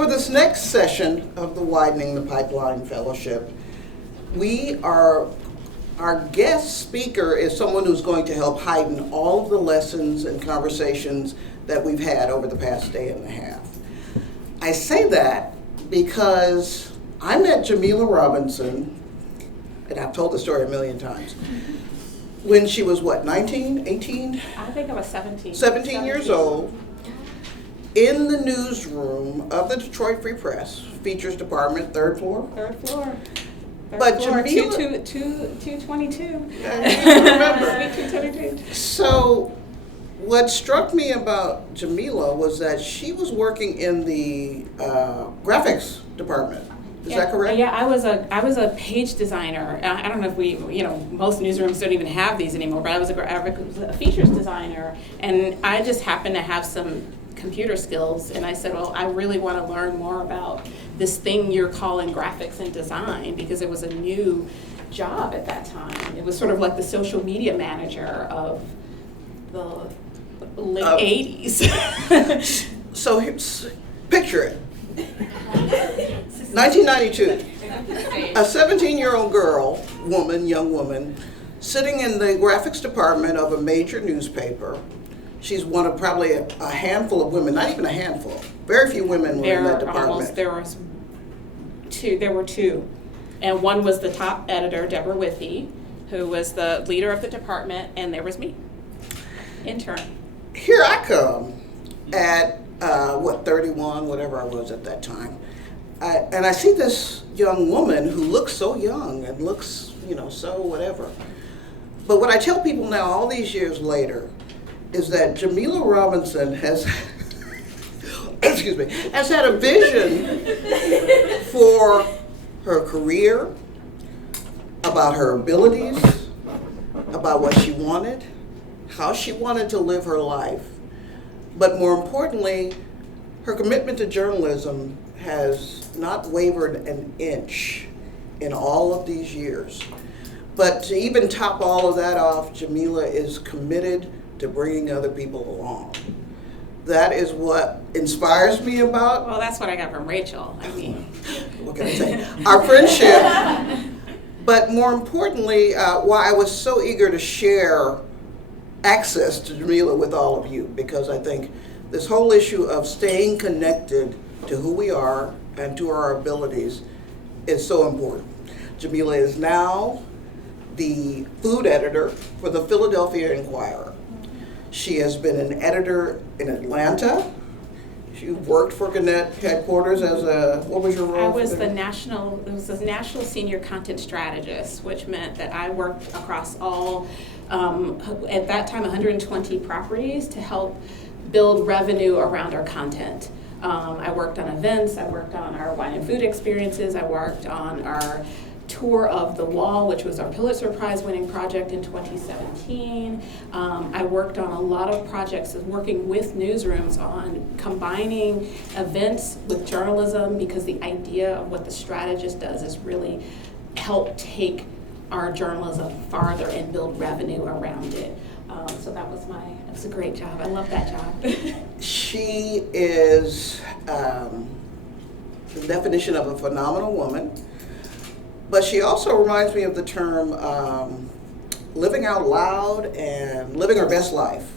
For this next session of the Widening the Pipeline Fellowship, our guest speaker is someone who's going to help heighten all of the lessons and conversations that we've had over the past day and a half. I say that because I met Jamila Robinson, and I've told the story a million times, when she was, 19, 18? I think I was 17. 17 years old, in the newsroom of the Detroit Free Press, features department, third floor. Third floor. But floor, Jamila, 222. I remember. 222. So what struck me about Jamila was that she was working in the graphics department. Is that correct? Yeah, I was a page designer. I don't know if most newsrooms don't even have these anymore, but I was a features designer, and I just happened to have some computer skills, and I said, well, I really want to learn more about this thing you're calling graphics and design, because it was a new job at that time. It was sort of like the social media manager of the late 80s. So picture it. 1992, a 17-year-old young woman, sitting in the graphics department of a major newspaper. She's one of probably a handful of women, not even a handful, very few women were in that department. There were two. And one was the top editor, Deborah Withy, who was the leader of the department, and there was me, intern. Here I come at, 31, whatever I was at that time. And I see this young woman who looks so young and looks, so whatever. But what I tell people now, all these years later, is that Jamila Robinson has, has had a vision for her career, about her abilities, about what she wanted, how she wanted to live her life. But more importantly, her commitment to journalism has not wavered an inch in all of these years. But to even top all of that off, Jamila is committed to bringing other people along. That is what inspires me about. Well, that's what I got from Rachel. What can I say? Our friendship. But more importantly, why I was so eager to share access to Jamila with all of you, because I think this whole issue of staying connected to who we are and to our abilities is so important. Jamila is now the food editor for the Philadelphia Inquirer. She has been an editor in Atlanta. She worked for Gannett headquarters as what was your role? I was the national senior content strategist, which meant that I worked across all, at that time, 120 properties to help build revenue around our content. I worked on events, I worked on our wine and food experiences, I worked on our tour of the wall, which was our Pulitzer Prize winning project in 2017. I worked on a lot of projects working with newsrooms on combining events with journalism, because the idea of what the strategist does is really help take our journalism farther and build revenue around it. So that was a great job. I love that job. She is the definition of a phenomenal woman. But she also reminds me of the term living out loud and living her best life.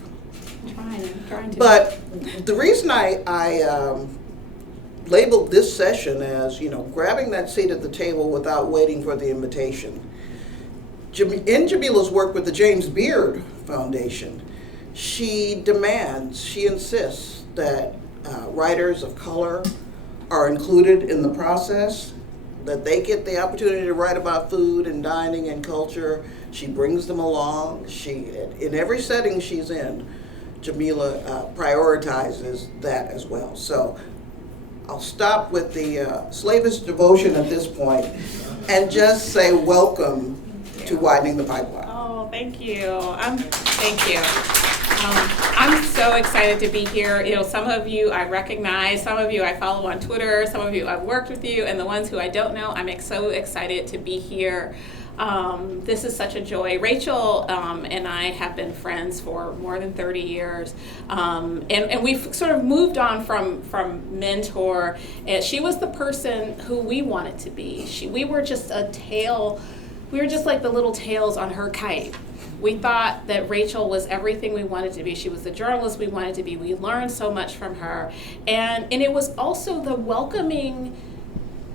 Trying to. But the reason I labeled this session as, grabbing that seat at the table without waiting for the invitation. In Jamila's work with the James Beard Foundation, she insists that writers of color are included in the process, that they get the opportunity to write about food and dining and culture. She brings them along. In every setting she's in, Jamila prioritizes that as well. So I'll stop with the slavish devotion at this point and just say welcome to Widening the Pipeline. Oh, thank you. Thank you. I'm so excited to be here. Some of you I recognize, some of you I follow on Twitter, some of you I've worked with you, and the ones who I don't know, I'm so excited to be here. This is such a joy. Rachel and I have been friends for more than 30 years, and we've sort of moved on from mentor. And she was the person who we wanted to be. We were just a tail. We were just like the little tails on her kite. We thought that Rachel was everything we wanted to be. She was the journalist we wanted to be. We learned so much from her, and it was also the welcoming.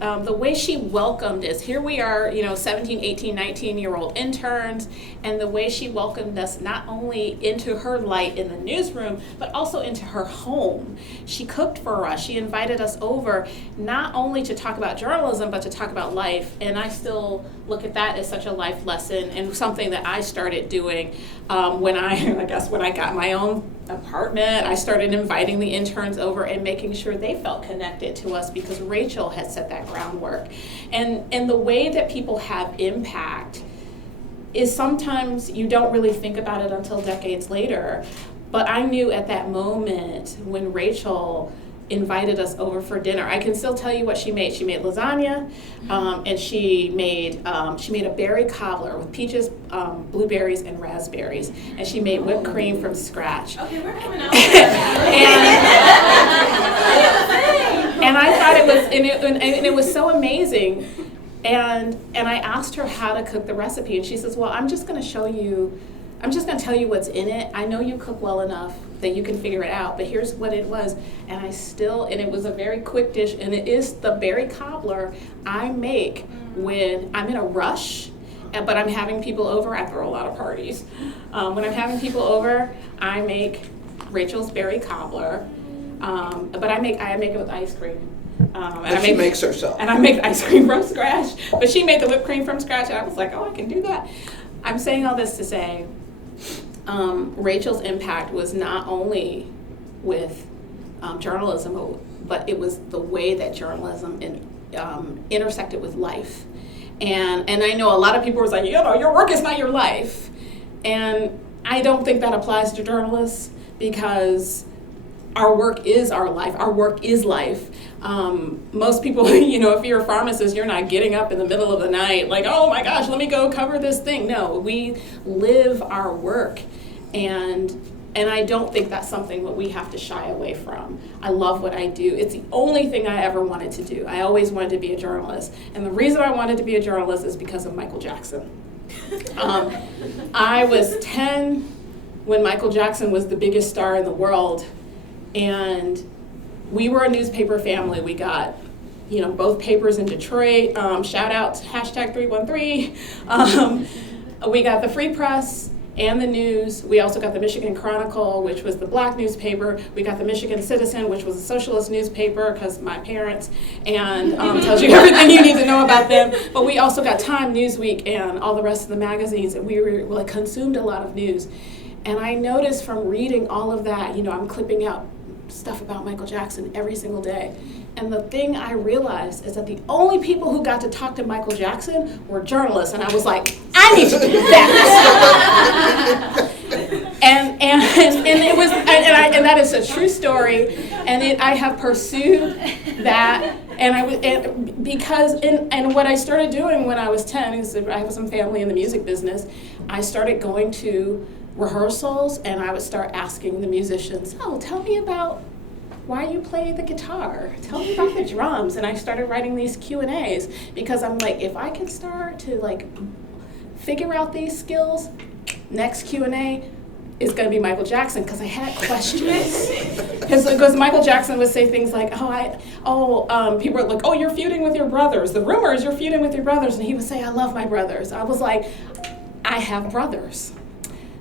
The way she welcomed us. Here we are, 17, 18, 19-year-old interns, and the way she welcomed us not only into her light in the newsroom, but also into her home. She cooked for us. She invited us over, not only to talk about journalism, but to talk about life. And I still look at that as such a life lesson and something that I started doing when I got my own apartment. I started inviting the interns over and making sure they felt connected to us because Rachel had set that groundwork. And the way that people have impact is sometimes you don't really think about it until decades later. But I knew at that moment when Rachel invited us over for dinner. I can still tell you what she made. She made lasagna, and she made a berry cobbler with peaches, blueberries, and raspberries. And she made whipped cream from scratch. Okay, we're coming out. and I thought it was, and it was so amazing. And I asked her how to cook the recipe, and she says, "Well, I'm just going to tell you what's in it. I know you cook well enough that you can figure it out, but here's what it was." And it was a very quick dish, and it is the berry cobbler I make when I'm in a rush, but I'm having people over. I throw a lot of parties. When I'm having people over, I make Rachel's berry cobbler, but I make it with ice cream. And she makes herself. And I make the ice cream from scratch, but she made the whipped cream from scratch, and I was like, oh, I can do that. I'm saying all this to say, Rachel's impact was not only with journalism, but it was the way that journalism intersected with life. And I know a lot of people were like, your work is not your life. And I don't think that applies to journalists because our work is our life. Our work is life. Most people, if you're a pharmacist, you're not getting up in the middle of the night like, oh my gosh, let me go cover this thing. No, we live our work. And I don't think that's something that we have to shy away from. I love what I do. It's the only thing I ever wanted to do. I always wanted to be a journalist. And the reason I wanted to be a journalist is because of Michael Jackson. I was 10 when Michael Jackson was the biggest star in the world. And we were a newspaper family. We got, both papers in Detroit. Shout out to #313. We got the Free Press and the News. We also got the Michigan Chronicle, which was the black newspaper. We got the Michigan Citizen, which was a socialist newspaper because my parents, and tells you everything you need to know about them. But we also got Time, Newsweek, and all the rest of the magazines. And we consumed a lot of news. And I noticed from reading all of that, I'm clipping out stuff about Michael Jackson every single day. And the thing I realized is that the only people who got to talk to Michael Jackson were journalists. And I was like, I need to do that. and it was, and that is a true story. And I have pursued that. And because what I started doing when I was 10 is I have some family in the music business. I started going to rehearsals, and I would start asking the musicians, oh, tell me about why you play the guitar. Tell me about the drums. And I started writing these Q&As because I'm like, if I can start to figure out these skills, next Q&A is going to be Michael Jackson because I had questions. Because Michael Jackson would say things like, people were like, oh, you're feuding with your brothers. The rumor is you're feuding with your brothers. And he would say, I love my brothers. I was like, I have brothers.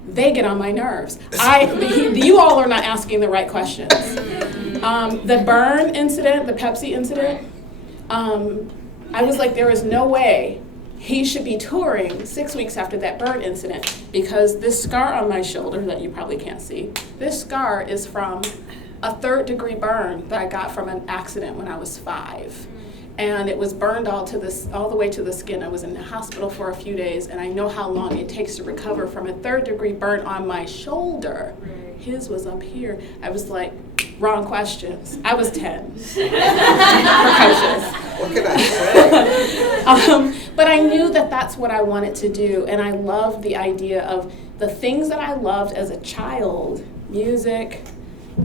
They get on my nerves. You all are not asking the right questions. The burn incident, the Pepsi incident, I was like, there is no way he should be touring 6 weeks after that burn incident because this scar on my shoulder that you probably can't see, this scar is from a 3rd-degree burn that I got from an accident when I was 5. And it was burned all the way to the skin. I was in the hospital for a few days, and I know how long it takes to recover from a 3rd-degree burn on my shoulder. Right. His was up here. I was like, wrong questions. I was 10. Precocious. What can I say? But I I knew that that's what I wanted to do, and I loved the idea of the things that I loved as a child, music,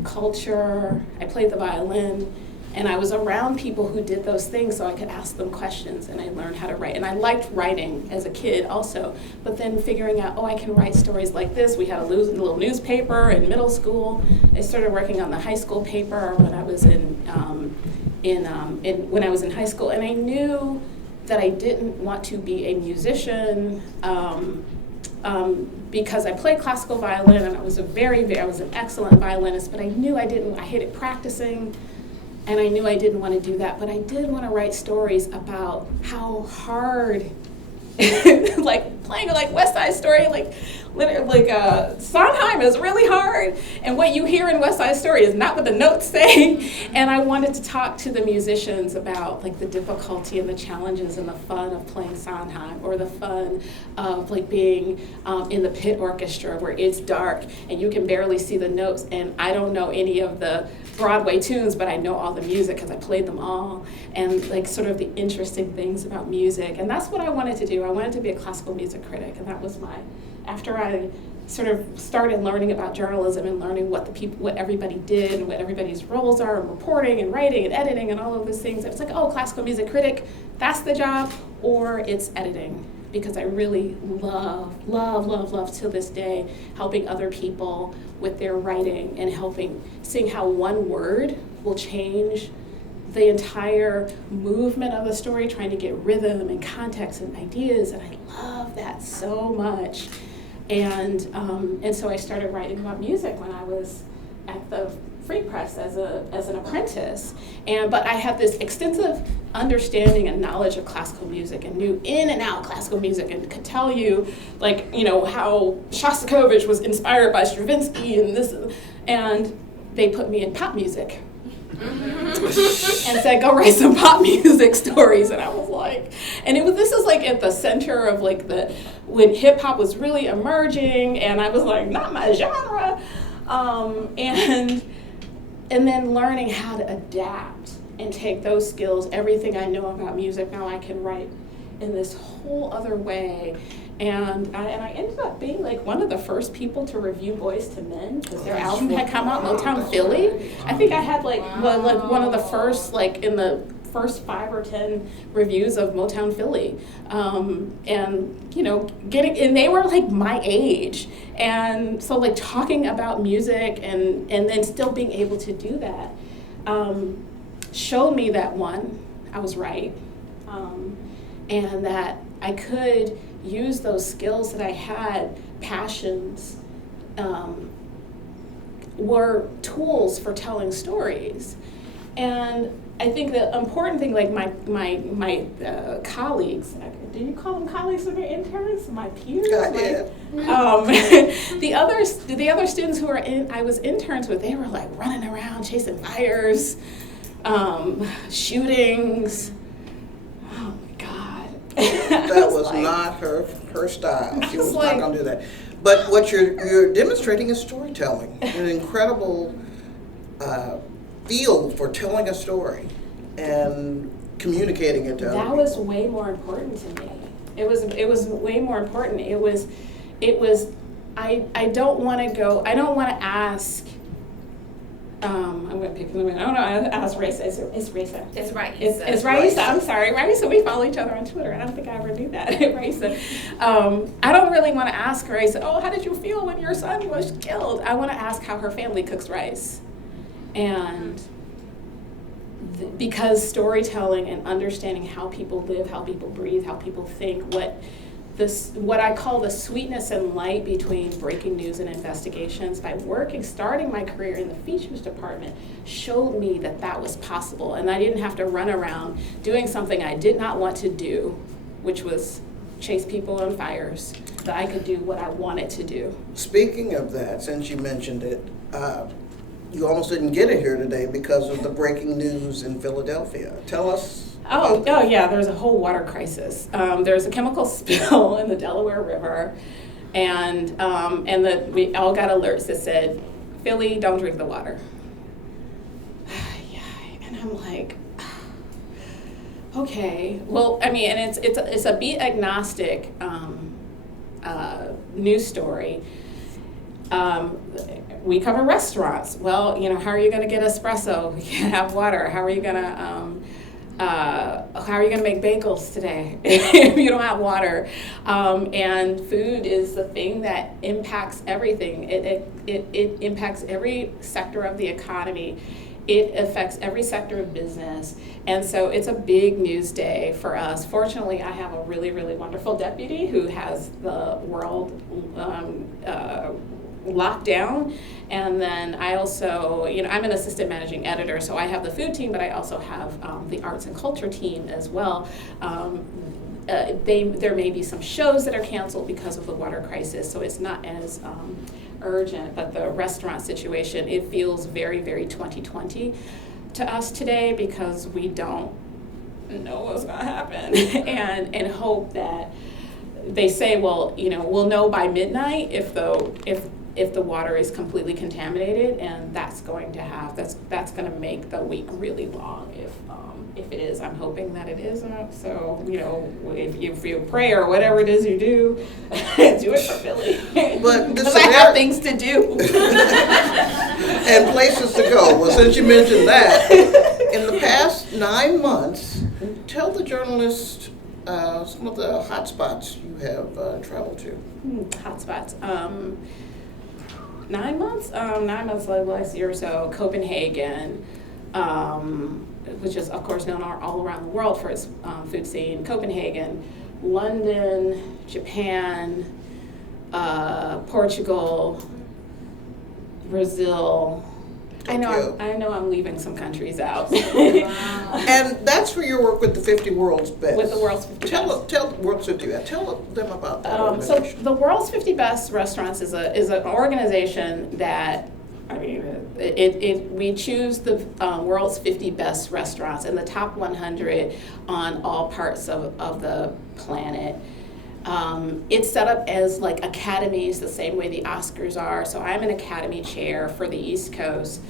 culture. I played the violin, and I was around people who did those things so I could ask them questions, and I learned how to write. And I liked writing as a kid also, but then figuring out, I can write stories like this. We had a little newspaper in middle school. I started working on the high school paper when I was when I was in high school, and I knew that I didn't want to be a musician because I played classical violin, and I was I was an excellent violinist, but I knew I hated practicing. And I knew I didn't want to do that, but I did want to write stories about how hard, like playing like West Side Story, Sondheim is really hard, and what you hear in West Side Story is not what the notes say. And I wanted to talk to the musicians about like the difficulty and the challenges and the fun of playing Sondheim, or the fun of like being in the pit orchestra where it's dark and you can barely see the notes, and I don't know any of the Broadway tunes, but I know all the music because I played them all, and like sort of the interesting things about music. And that's what I wanted to do. I wanted to be a classical music critic, and that was after I sort of started learning about journalism and learning what everybody did and what everybody's roles are, and reporting and writing and editing and all of those things. It's like, classical music critic, that's the job, or it's editing. Because I really love to this day helping other people with their writing and seeing how one word will change the entire movement of the story, trying to get rhythm and context and ideas, and I love that so much. And so I started writing about music when I was at the Free Press as an apprentice, but I had this extensive understanding and knowledge of classical music, and knew in and out classical music, and could tell you how Shostakovich was inspired by Stravinsky and they put me in pop music. And said, go write some pop music stories, and I was like, this is like at the center of like when hip hop was really emerging, and I was like, not my genre, and then learning how to adapt and take those skills, everything I know about music, now I can write in this whole other way. And I ended up being like one of the first people to review Boyz II Men, because their album had come out, Motown Philly. I think I had like one of the first, like in the first 5 or 10 reviews of Motown Philly, and they were like my age, and so like talking about music and then still being able to do that showed me that one, I was right, and that I could use those skills that I had, passions, were tools for telling stories. And I think the important thing, like my colleagues, do you call them colleagues or interns? My peers? The other students who I was interns with, they were like running around chasing fires, shootings. Oh my God. That was like, not her style. She was not going to do that. But what you're demonstrating is storytelling, an incredible field for telling a story and communicating it to others. That was way more important to me. It was way more important. It was I don't want to ask. I'm going to pick the name. I don't know. I asked Raisa. It's Raisa. It's Raisa. It's Raisa. I'm sorry, Raisa. We follow each other on Twitter. I don't think I ever do that. Raisa. I don't really want to ask Raisa, how did you feel when your son was killed? I want to ask how her family cooks rice. And because storytelling and understanding how people live, how people breathe, how people think, what I call the sweetness and light between breaking news and investigations, by starting my career in the features department, showed me that was possible, and I didn't have to run around doing something I did not want to do, which was chase people on fires, that I could do what I wanted to do. Speaking of that, since you mentioned it, you almost didn't get it here today because of the breaking news in Philadelphia. Tell us. Oh yeah, there's a whole water crisis. There's a chemical spill in the Delaware River, and we all got alerts that said, Philly, don't drink the water. Yeah, and I'm like, Okay, well, I mean, and it's a beat agnostic news story. We cover restaurants. Well, how are you going to get espresso? You can't have water. How are you going to make bagels today if you don't have water? And food is the thing that impacts everything. It impacts every sector of the economy. It affects every sector of business. And so it's a big news day for us. Fortunately, I have a really, really wonderful deputy who has the world locked down. And then I also, I'm an assistant managing editor, so I have the food team, but I also have the arts and culture team as well. There may be some shows that are canceled because of the water crisis, so it's not as urgent, but the restaurant situation, it feels very, very 2020 to us today because we don't know what's going to happen and hope that they say, well, we'll know by midnight if the water is completely contaminated, and that's going to make the week really long if it is. I'm hoping that it isn't. So, if you pray or whatever it is you do, do it for Philly. But because I have things to do. And places to go. Well, since you mentioned that, in the past 9 months, tell the journalist some of the hot spots you have traveled to. Hot spots. 9 months? 9 months last year or so. Copenhagen, which is, of course, known all around the world for its food scene. Copenhagen, London, Japan, Portugal, Brazil. I know I'm leaving some countries out. And that's for your work with the 50 World's Best. With the World's 50 Best. Tell World's 50 Best. Tell them about that So organization. the World's 50 Best Restaurants is an organization that, we choose the world's 50 best restaurants and the top 100 on all parts of the planet. It's set up as like academies, the same way the Oscars are. So I'm an academy chair for the East Coast,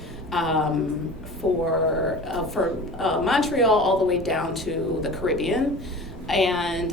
for Montreal all the way down to the Caribbean. And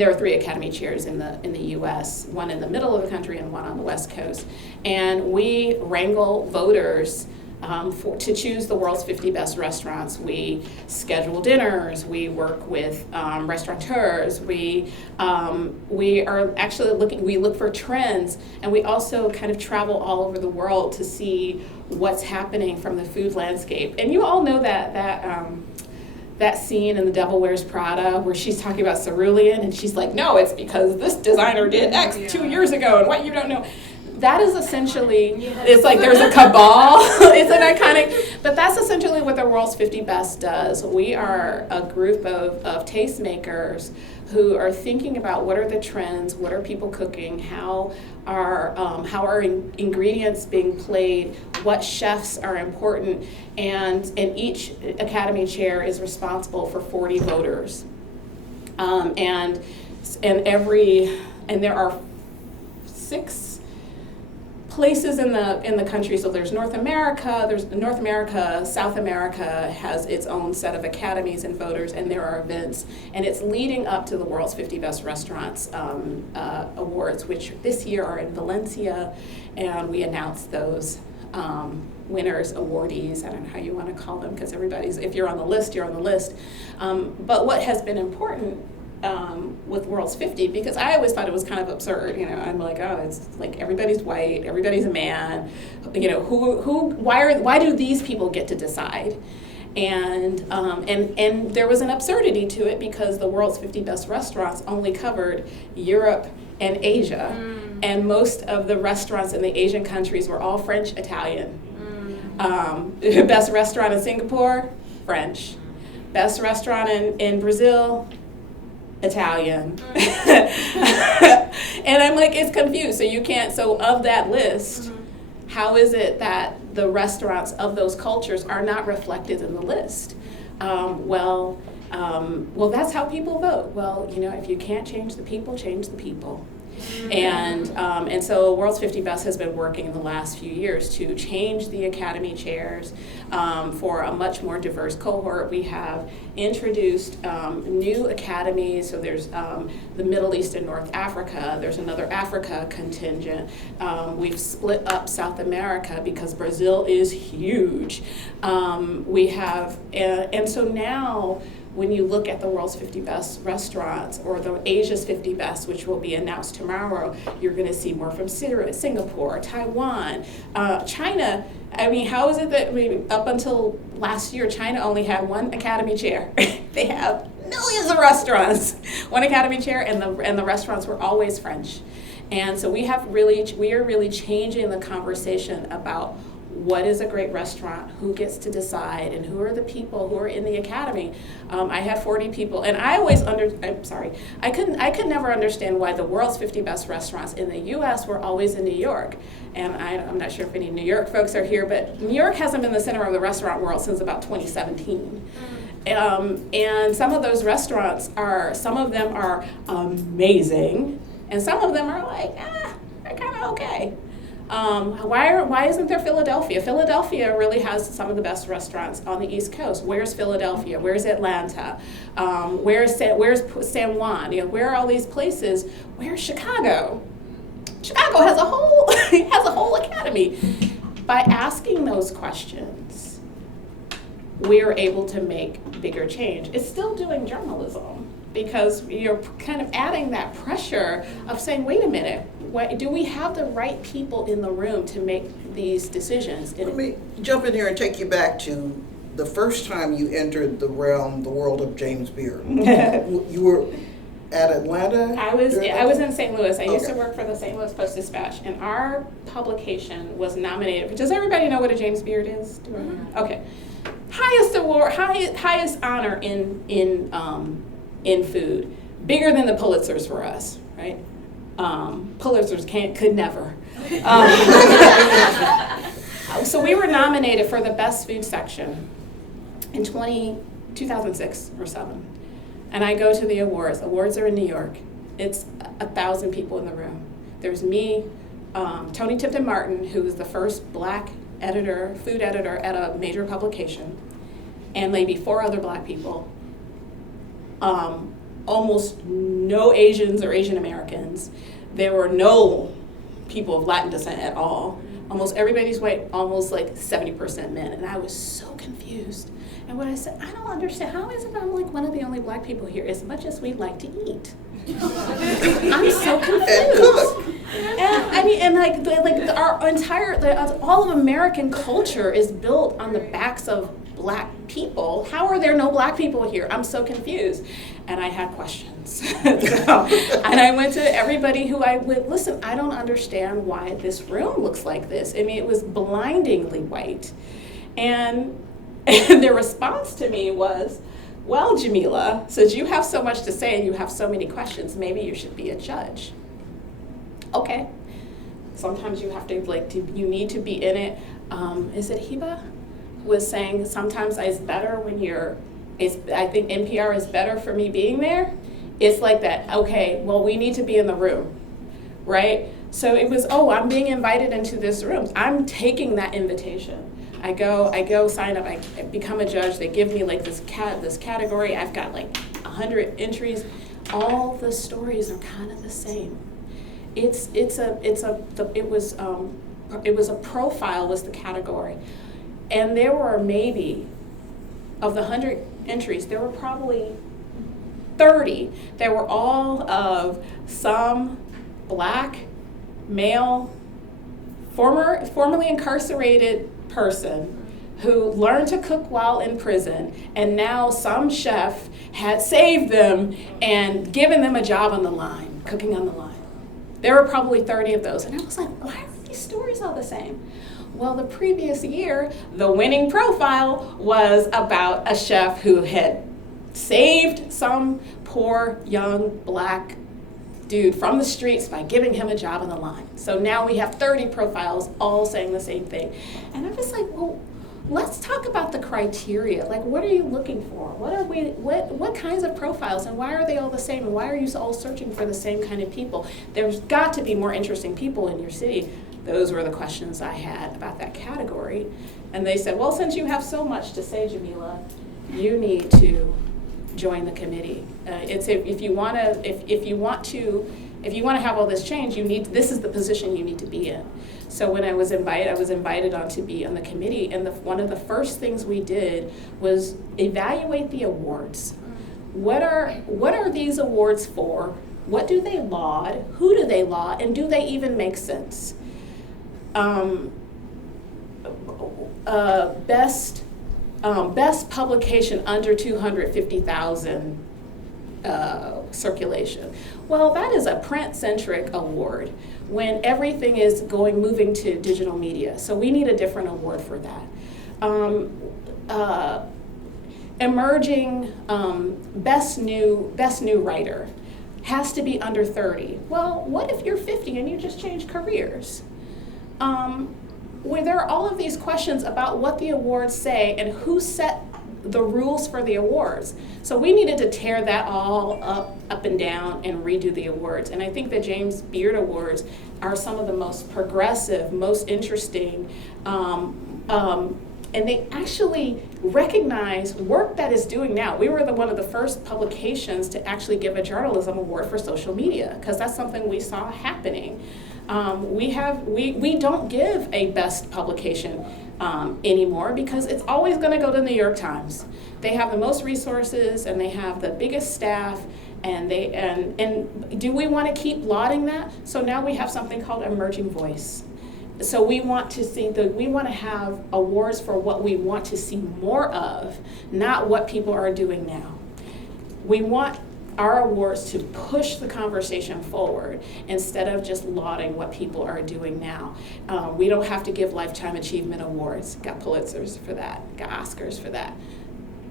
there are 3 academy chairs in the U.S., one in the middle of the country and one on the West Coast. And we wrangle voters to choose the world's 50 best restaurants. We schedule dinners. We work with restaurateurs. We are actually we look for trends, and we also kind of travel all over the world to see what's happening from the food landscape. And you all know that scene in The Devil Wears Prada where she's talking about cerulean and she's like, no, it's because this designer did X 2 years ago and what you don't know. That is essentially, it's like there's a cabal, it's an iconic, but that's essentially what the World's 50 Best does. We are a group of tastemakers who are thinking about what are the trends, what are people cooking, how are ingredients being played, what chefs are important, and each academy chair is responsible for 40 voters. And there are 6 places in the country. So there's North America, South America has its own set of academies and voters, and there are events, and it's leading up to the World's 50 Best Restaurants Awards, which this year are in Valencia, and we announced those winners, awardees, I don't know how you want to call them, because if you're on the list, you're on the list. But what has been important with World's 50, because I always thought it was kind of absurd, I'm like, oh, it's like everybody's white, everybody's a man, why do these people get to decide? And there was an absurdity to it because the World's 50 Best Restaurants only covered Europe and Asia, and most of the restaurants in the Asian countries were all French, Italian. Best restaurant in Singapore, French. Best restaurant in Brazil, Italian. And I'm like, it's confused. So of that list, how is it that the restaurants of those cultures are not reflected in the list? Well, that's how people vote. Well, if you can't change the people, change the people. And so World's 50 Best has been working in the last few years to change the Academy chairs for a much more diverse cohort. We have introduced new academies, so there's the Middle East and North Africa, there's another Africa contingent. We've split up South America because Brazil is huge. We have, and so now, when you look at the world's 50 best restaurants or the Asia's 50 best, which will be announced tomorrow, you're going to see more from Singapore, Taiwan, China. I mean, how is it that up until last year, China only had one Academy chair? They have millions of restaurants, one Academy chair, and the restaurants were always French. And so we are really changing the conversation about what is a great restaurant, who gets to decide, and who are the people who are in the Academy. I had 40 people, and I could never understand why the world's 50 best restaurants in the US were always in New York. And I'm not sure if any New York folks are here, but New York hasn't been the center of the restaurant world since about 2017. And some of those restaurants some of them are amazing, and some of them are like, they're kind of okay. Why isn't there Philadelphia? Philadelphia really has some of the best restaurants on the East Coast. Where's Philadelphia? Where's Atlanta? Where's San Juan? Where are all these places? Where's Chicago? Chicago has a whole academy. By asking those questions, we are able to make bigger change. It's still doing journalism, because you're kind of adding that pressure of saying, wait a minute, do we have the right people in the room to make these decisions? Let me jump in here and take you back to the first time you entered the world of James Beard. You were at Atlanta? I was in St. Louis. I used to work for the St. Louis Post-Dispatch, and our publication was nominated. Does everybody know what a James Beard is? Okay. Highest award, highest honor in food, bigger than the Pulitzers for us, right? Pulitzers could never. So we were nominated for the best food section in 2006 or 7. And I go to the awards. Awards are in New York. It's 1,000 people in the room. There's me, Tony Tipton Martin, who was the first black food editor at a major publication, and maybe 4 other black people. Almost no Asians or Asian Americans. There were no people of Latin descent at all. Almost everybody's white, almost like 70% men. And I was so confused. And when I said, I don't understand, how is it I'm like one of the only black people here, as much as we like to eat? I'm so confused. All of American culture is built on the backs of black people. How are there no black people here? I'm so confused. And I had questions. And I went to everybody who I would, listen, I don't understand why this room looks like this. I mean, it was blindingly white. And their response to me was, well, Jamila, since you have so much to say and you have so many questions, maybe you should be a judge. Okay. Sometimes you have to, you need to be in it. Is it Hiba? Was saying sometimes it's better when I think NPR is better for me being there. It's like that, okay, well, we need to be in the room, right? So it was, I'm being invited into this room. I'm taking that invitation. I go sign up, I become a judge. They give me this category. I've got 100 entries. All the stories are kind of the same. It was a profile was the category. And there were maybe, of the 100 entries, there were probably 30 that were all of some black, male, formerly incarcerated person who learned to cook while in prison, and now some chef had saved them and given them a job on the line, cooking on the line. There were probably 30 of those. And I was like, why are these stories all the same? Well, the previous year, the winning profile was about a chef who had saved some poor young black dude from the streets by giving him a job on the line. So now we have 30 profiles all saying the same thing. And I'm just like, well, let's talk about the criteria. Like, what are you looking for? What kinds of profiles, and why are they all the same? And why are you all searching for the same kind of people? There's got to be more interesting people in your city. Those were the questions I had about that category. And they said, well, since you have so much to say, Jamila, you need to join the committee. If you want to have all this change, this is the position you need to be in. So when I was invited on to be on the committee, and one of the first things we did was evaluate the awards. What are these awards for? What do they laud? Who do they laud? And do they even make sense? Best publication under 250,000 circulation. Well, that is a print-centric award when everything is moving to digital media. So we need a different award for that. Emerging best new writer has to be under 30. Well, what if you're 50 and you just change careers? Where there are all of these questions about what the awards say and who set the rules for the awards. So we needed to tear that all up and down and redo the awards. And I think the James Beard Awards are some of the most progressive, most interesting, and they actually recognize work that is doing now. We were one of the first publications to actually give a journalism award for social media, because that's something we saw happening. We don't give a best publication anymore, because it's always going to go to the New York Times. They have the most resources and they have the biggest staff, and do we want to keep lauding that? So now we have something called Emerging Voice. So we want to have awards for what we want to see more of, not what people are doing now. We want our awards to push the conversation forward instead of just lauding what people are doing now. We don't have to give Lifetime Achievement Awards. Got Pulitzers for that, got Oscars for that.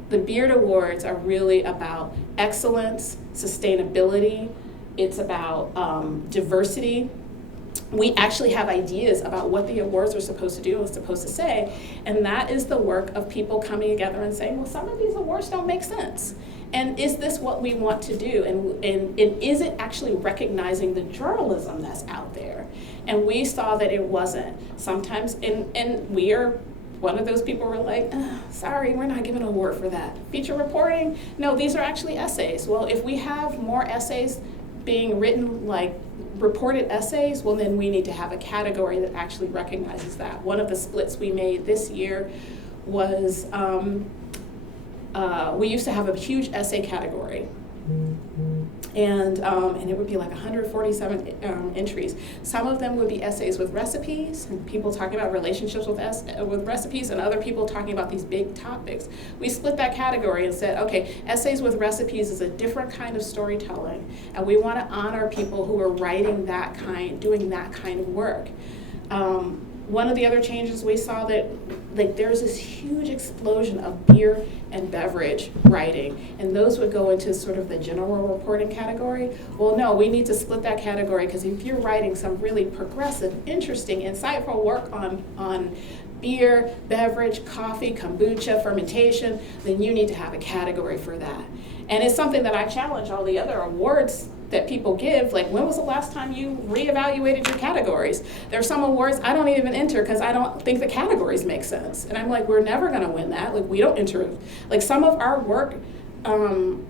The Beard Awards are really about excellence, sustainability. It's about diversity. We actually have ideas about what the awards are supposed to do and supposed to say, and that is the work of people coming together and saying, well, some of these awards don't make sense. And is this what we want to do? And is it actually recognizing the journalism that's out there? And we saw that it wasn't. Sometimes, and we are one of those people who are like, sorry, we're not giving an award for that. Feature reporting? No, these are actually essays. Well, if we have more essays being written like reported essays, well, then we need to have a category that actually recognizes that. One of the splits we made this year was we used to have a huge essay category, and it would be like 147 entries. Some of them would be essays with recipes, and people talking about relationships with recipes, and other people talking about these big topics. We split that category and said, okay, essays with recipes is a different kind of storytelling, and we want to honor people who are writing doing that kind of work. One of the other changes we saw that there's this huge explosion of beer and beverage writing, and those would go into sort of the general reporting category. Well, no, we need to split that category, because if you're writing some really progressive, interesting, insightful work on beer, beverage, coffee, kombucha, fermentation, then you need to have a category for that. And it's something that I challenge all the other awards that people give, like, when was the last time you reevaluated your categories? There's some awards I don't even enter because I don't think the categories make sense. And I'm like, we're never gonna win that. Like, we don't enter, like some of our work, New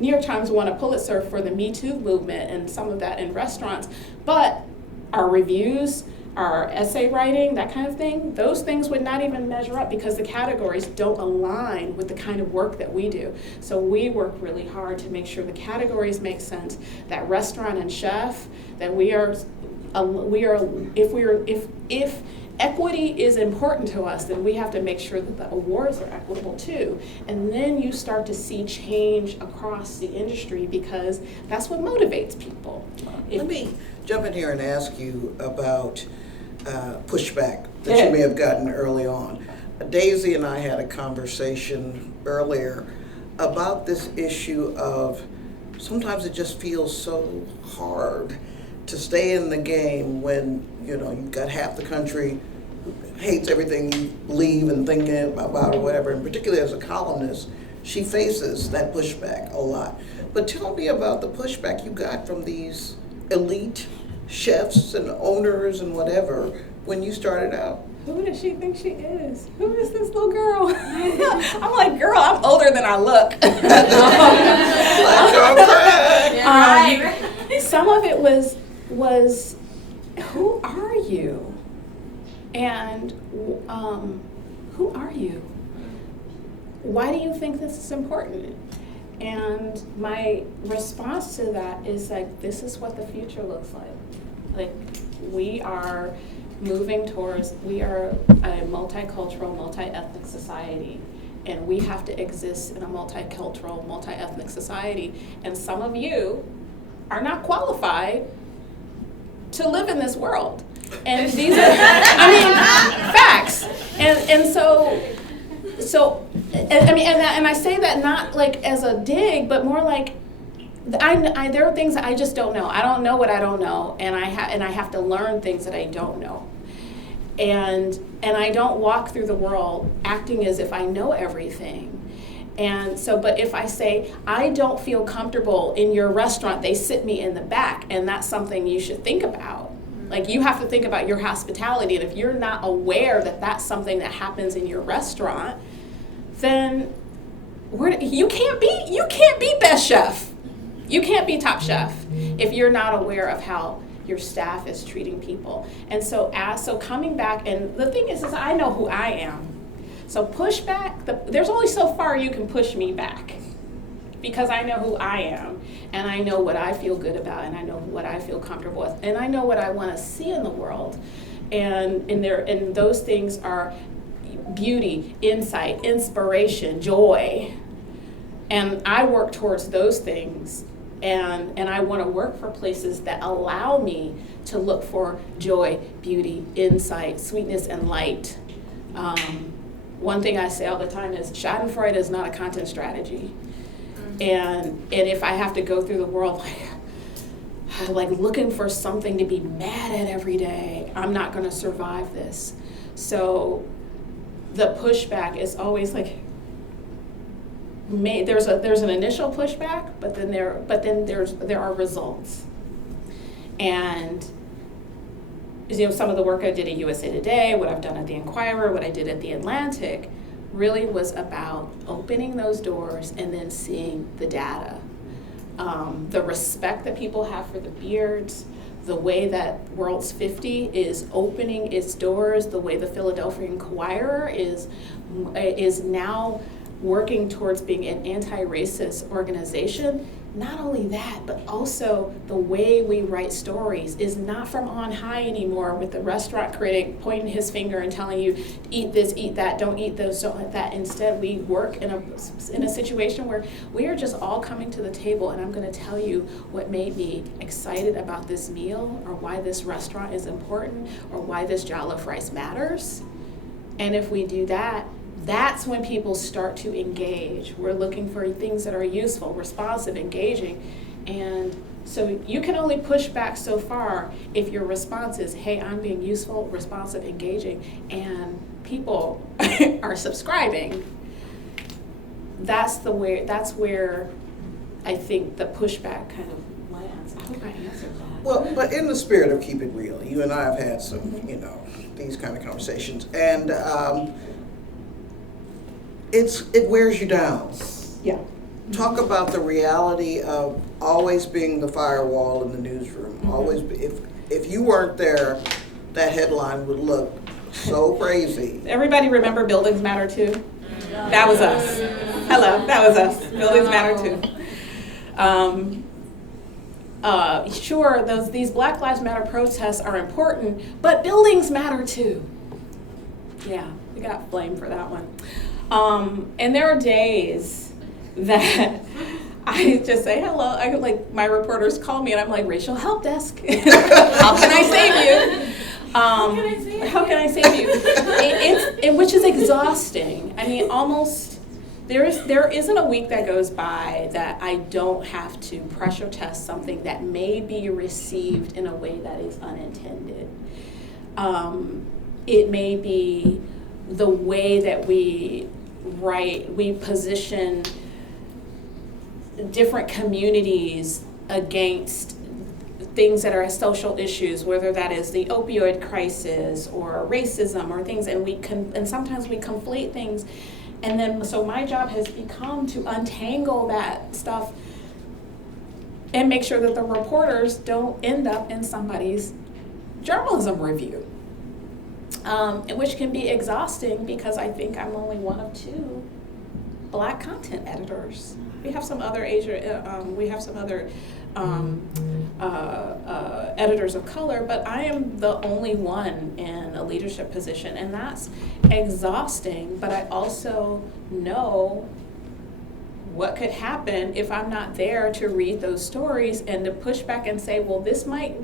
York Times won a Pulitzer for the Me Too movement and some of that in restaurants, but our reviews, our essay writing, that kind of thing, those things would not even measure up because the categories don't align with the kind of work that we do. So we work really hard to make sure the categories make sense, that restaurant and chef, that if equity is important to us, then we have to make sure that the awards are equitable too. And then you start to see change across the industry, because that's what motivates people. Let me jump in here and ask you about Pushback that you may have gotten early on. Daisy and I had a conversation earlier about this issue of sometimes it just feels so hard to stay in the game when, you've got half the country hates everything you believe and think about or whatever, and particularly as a columnist, she faces that pushback a lot. But tell me about the pushback you got from these elite chefs and owners and whatever when you started out. Who does she think she is? Who is this little girl? I'm like, girl, I'm older than I look. Some of it was, who are you? And who are you? Why do you think this is important? And my response to that is like, this is what the future looks like. Like, we are moving towards, we are a multicultural, multi-ethnic society, and we have to exist in a multicultural, multi-ethnic society. And some of you are not qualified to live in this world. And these are, I mean, facts. And I say that not like as a dig, but more like, there are things that I just don't know. I don't know what I don't know, and I have to learn things that I don't know. And I don't walk through the world acting as if I know everything. And so, but if I say, I don't feel comfortable in your restaurant, they sit me in the back, and that's something you should think about. Like, you have to think about your hospitality, and if you're not aware that that's something that happens in your restaurant, then you can't be best chef. You can't be top chef if you're not aware of how your staff is treating people. And so coming back, and the thing is I know who I am. So pushback, there's only so far you can push me back, because I know who I am, and I know what I feel good about, and I know what I feel comfortable with, and I know what I want to see in the world. And those things are beauty, insight, inspiration, joy. And I work towards those things. And I want to work for places that allow me to look for joy, beauty, insight, sweetness, and light. One thing I say all the time is Schadenfreude is not a content strategy. And if I have to go through the world like looking for something to be mad at every day, I'm not going to survive this. So the pushback is always like, there's an initial pushback, but then there are results. And some of the work I did at USA Today, what I've done at the Inquirer, what I did at the Atlantic, really was about opening those doors and then seeing the data. The respect that people have for the beards, the way that World's 50 is opening its doors, the way the Philadelphia Inquirer is now working towards being an anti-racist organization. Not only that, but also the way we write stories is not from on high anymore, with the restaurant critic pointing his finger and telling you, eat this, eat that, don't eat those, don't eat that. Instead, we work in a situation where we are just all coming to the table, and I'm going to tell you what made me excited about this meal, or why this restaurant is important, or why this jollof rice matters. And if we do that, that's when people start to engage. We're looking for things that are useful, responsive, engaging. And so you can only push back so far if your response is, hey, I'm being useful, responsive, engaging, and people are subscribing. That's where I think the pushback kind of lands. I hope I answered that. Well, but in the spirit of keep it real, you and I have had some, these kind of conversations, and it wears you down. Yeah. Talk about the reality of always being the firewall in the newsroom. Mm-hmm. Always, if you weren't there, that headline would look so crazy. Everybody remember Buildings Matter Too? Mm-hmm. That was us. Hello, that was us. Buildings Matter Too. Sure, these Black Lives Matter protests are important, but buildings matter too. Yeah, we got blamed for that one. And there are days that I just say hello. My reporters call me and I'm like, Racial Help Desk. How can I save you? How can I save you? Which is exhausting. I mean, almost there isn't a week that goes by that I don't have to pressure test something that may be received in a way that is unintended. It may be the way that we position different communities against things that are social issues, whether that is the opioid crisis or racism or things, and sometimes we conflate things. And then, so my job has become to untangle that stuff and make sure that the reporters don't end up in somebody's journalism review, which can be exhausting because I think I'm only one of 2 Black content editors. We have some other editors of color, but I am the only one in a leadership position, and that's exhausting. But I also know what could happen if I'm not there to read those stories and to push back and say, well, this might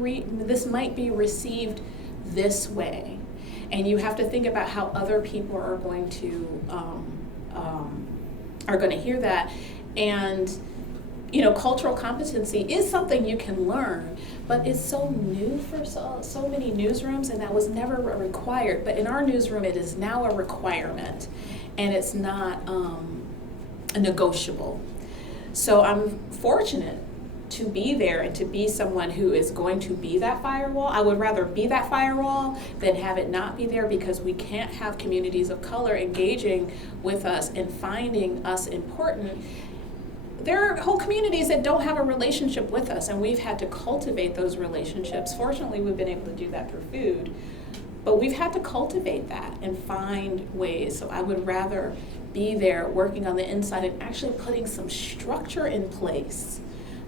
be received this way, and you have to think about how other people are going to hear that. And cultural competency is something you can learn, but it's so new for so many newsrooms, and that was never required. But in our newsroom, it is now a requirement, and it's not a negotiable. So I'm fortunate to be there and to be someone who is going to be that firewall. I would rather be that firewall than have it not be there, because we can't have communities of color engaging with us and finding us important. There are whole communities that don't have a relationship with us, and we've had to cultivate those relationships. Fortunately, we've been able to do that through food, but we've had to cultivate that and find ways. So I would rather be there working on the inside and actually putting some structure in place,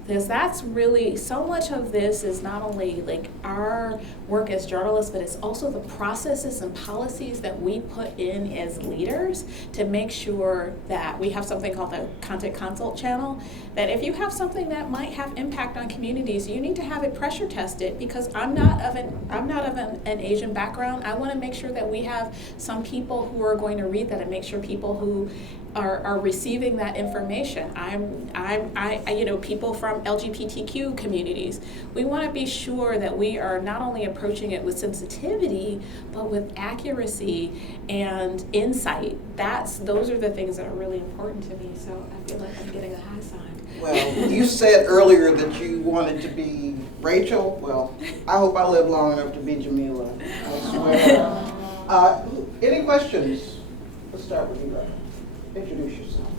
because that's really, so much of this is not only like our work as journalists, but it's also the processes and policies that we put in as leaders to make sure that we have something called the Content Consult channel, that if you have something that might have impact on communities, you need to have it pressure tested, because I'm not of an Asian background. I want to make sure that we have some people who are going to read that and make sure people who are receiving that information. People from LGBTQ communities. We want to be sure that we are not only approaching it with sensitivity, but with accuracy and insight. Those are the things that are really important to me. So I feel like I'm getting a high sign. Well, you said earlier that you wanted to be Rachel. Well, I hope I live long enough to be Jamila. I swear. Any questions? Let's start with you, Rafael. Introduce yourself.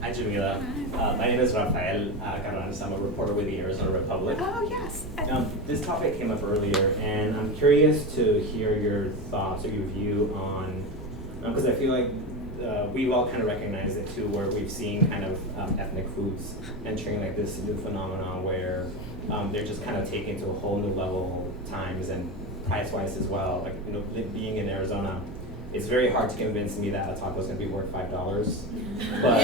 Hi, Jamila. My name is Rafael Carranza. I'm a reporter with the Arizona Republic. Oh, yes. This topic came up earlier, and I'm curious to hear your thoughts or your view on, because I feel like we've all kind of recognized it too, where we've seen kind of ethnic foods entering like this new phenomenon where they're just kind of taken to a whole new level times and price-wise as well. Like, being in Arizona, it's very hard to convince me that a taco is going to be worth $5. But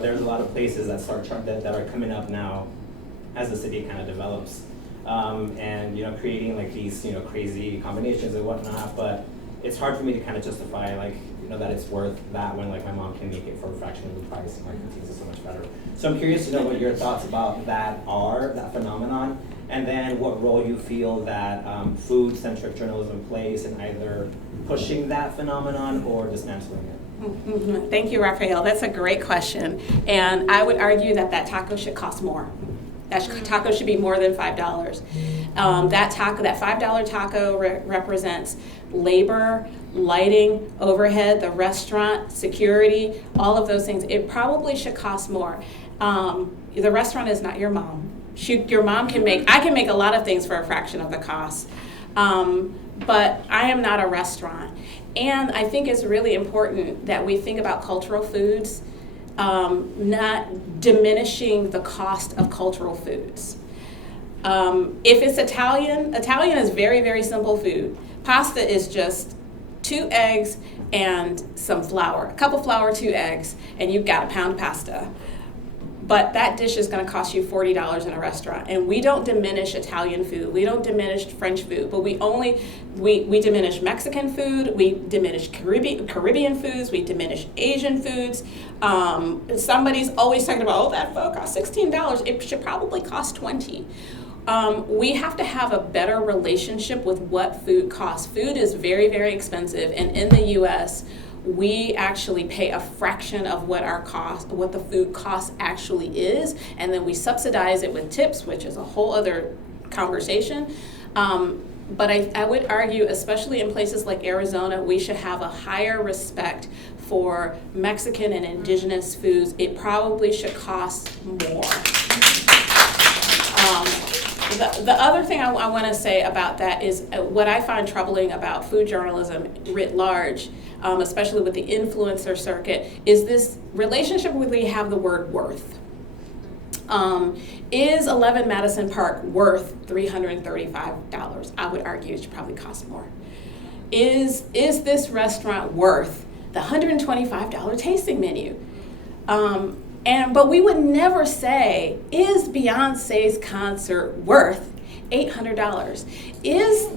there's a lot of places that that are coming up now as the city kind of develops, and creating like these crazy combinations and whatnot. But it's hard for me to kind of justify that it's worth that when like my mom can make it for a fraction of the price and like the taste is so much better. So I'm curious to know what your thoughts about that phenomenon. And then what role you feel that food-centric journalism plays in either pushing that phenomenon or dismantling it. Mm-hmm. Thank you, Raphael. That's a great question. And I would argue that taco should cost more. That taco should be more than $5. That $5 taco represents labor, lighting, overhead, the restaurant, security, all of those things. It probably should cost more. The restaurant is not your mom. Your mom I can make a lot of things for a fraction of the cost, but I am not a restaurant. And I think it's really important that we think about cultural foods, not diminishing the cost of cultural foods. If it's Italian is very, very simple food. Pasta is just 2 eggs and some flour, a cup of flour, 2 eggs, and you've got a pound of pasta. But that dish is going to cost you $40 in a restaurant. And we don't diminish Italian food. We don't diminish French food. But we diminish Mexican food. We diminish Caribbean foods. We diminish Asian foods. Somebody's always talking about, that pho cost $16. It should probably cost $20. We have to have a better relationship with what food costs. Food is very, very expensive, and in the U.S., we actually pay a fraction of what the food cost actually is, and then we subsidize it with tips, which is a whole other conversation. But I would argue, especially in places like Arizona, we should have a higher respect for Mexican and indigenous foods. It probably should cost more. The other thing I want to say about that is what I find troubling about food journalism writ large, especially with the influencer circuit, is this relationship where we have the word worth. Is 11 Madison Park worth $335? I would argue it should probably cost more. Is this restaurant worth the $125 tasting menu? But we would never say, is Beyonce's concert worth $800? Because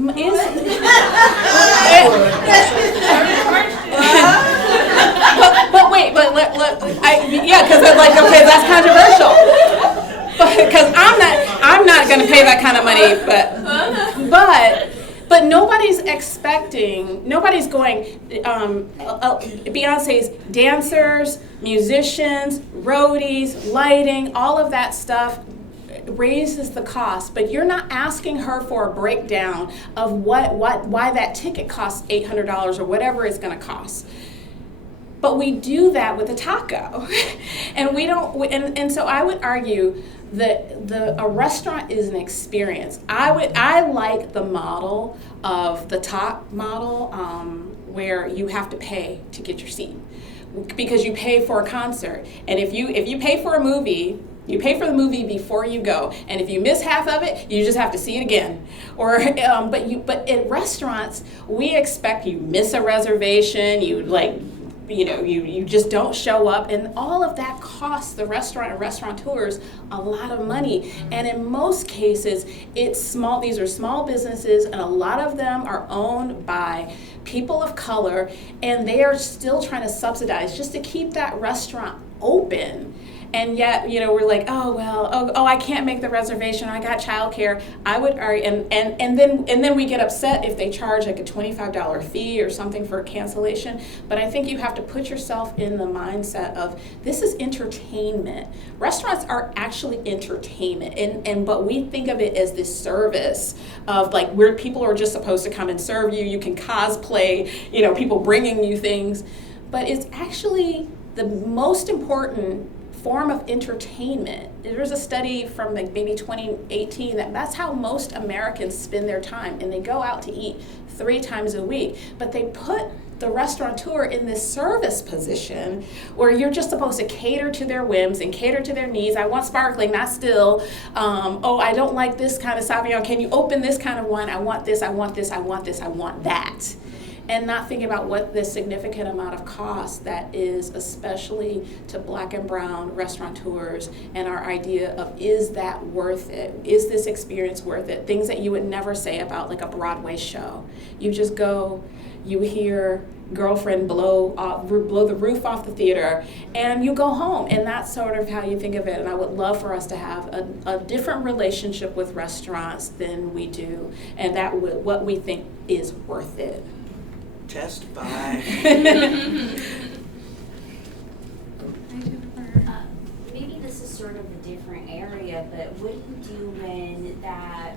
okay, that's controversial. Because I'm not going to pay that kind of money, but nobody's going, Beyonce's dancers, musicians, roadies, lighting, all of that stuff raises the cost, but you're not asking her for a breakdown of why that ticket costs $800 or whatever it's going to cost. But we do that with a taco, and we don't. And so I would argue that a restaurant is an experience. I like the model of the top model, where you have to pay to get your seat, because you pay for a concert, and if you pay for a movie. You pay for the movie before you go, and if you miss half of it, you just have to see it again. But at restaurants, we expect you miss a reservation, you just don't show up, and all of that costs the restaurant and restaurateurs a lot of money. And in most cases, it's small. These are small businesses, and a lot of them are owned by people of color, and they are still trying to subsidize just to keep that restaurant open. And yet, we're like, I can't make the reservation. I got childcare. I would argue, and then we get upset if they charge like a $25 fee or something for a cancellation. But I think you have to put yourself in the mindset of this is entertainment. Restaurants are actually entertainment, but we think of it as this service of like where people are just supposed to come and serve you. You can cosplay, people bringing you things, but it's actually the most important form of entertainment. There's a study from maybe 2018 that's how most Americans spend their time, and they go out to eat 3 times a week. But they put the restaurateur in this service position where you're just supposed to cater to their whims and cater to their needs. I want sparkling, not still. I don't like this kind of Sauvignon. Can you open this kind of wine? I want this, I want this, I want this, I want that. And not thinking about what the significant amount of cost that is, especially to Black and brown restaurateurs, and our idea of, is that worth it? Is this experience worth it? Things that you would never say about like a Broadway show. You just go, you hear girlfriend blow the roof off the theater, and you go home, and that's sort of how you think of it. And I would love for us to have a different relationship with restaurants than we do, and that what we think is worth it. Testify. Maybe this is sort of a different area, but what do you do when that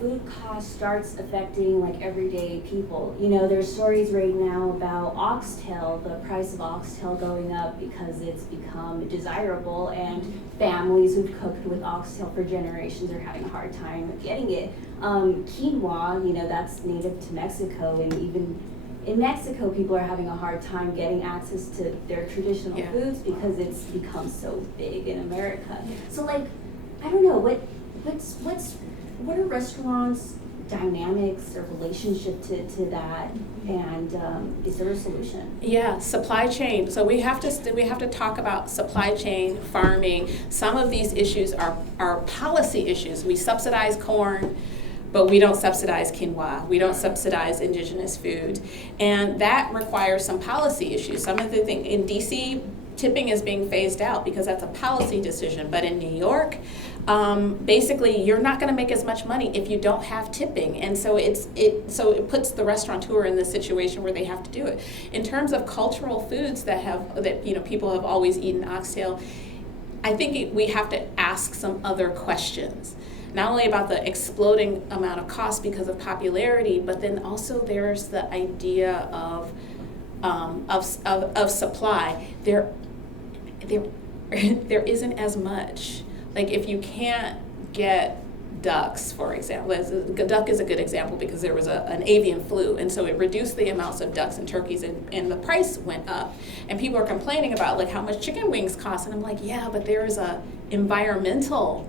food cost starts affecting like everyday people? There's stories right now about oxtail, the price of oxtail going up because it's become desirable, and families who've cooked with oxtail for generations are having a hard time getting it. Quinoa, that's native to Mexico, and even in Mexico, people are having a hard time getting access to their traditional foods because it's become so big in America. So, I don't know, what are restaurants' dynamics or relationship to that, and is there a solution? Yeah, supply chain. So we have to talk about supply chain, farming. Some of these issues are policy issues. We subsidize corn, but we don't subsidize quinoa. We don't subsidize indigenous food, and that requires some policy issues. Some of the things in DC, tipping is being phased out because that's a policy decision. But in New York, basically you're not going to make as much money if you don't have tipping, and so it puts the restaurateur in this situation where they have to do it. In terms of cultural foods that people have always eaten oxtail, I think we have to ask some other questions. Not only about the exploding amount of cost because of popularity, but then also there's the idea of supply. There isn't as much. Like if you can't get ducks, for example, duck is a good example because there was an avian flu, and so it reduced the amounts of ducks and turkeys, and the price went up. And people are complaining about like how much chicken wings cost, and I'm like, yeah, but there is a environmental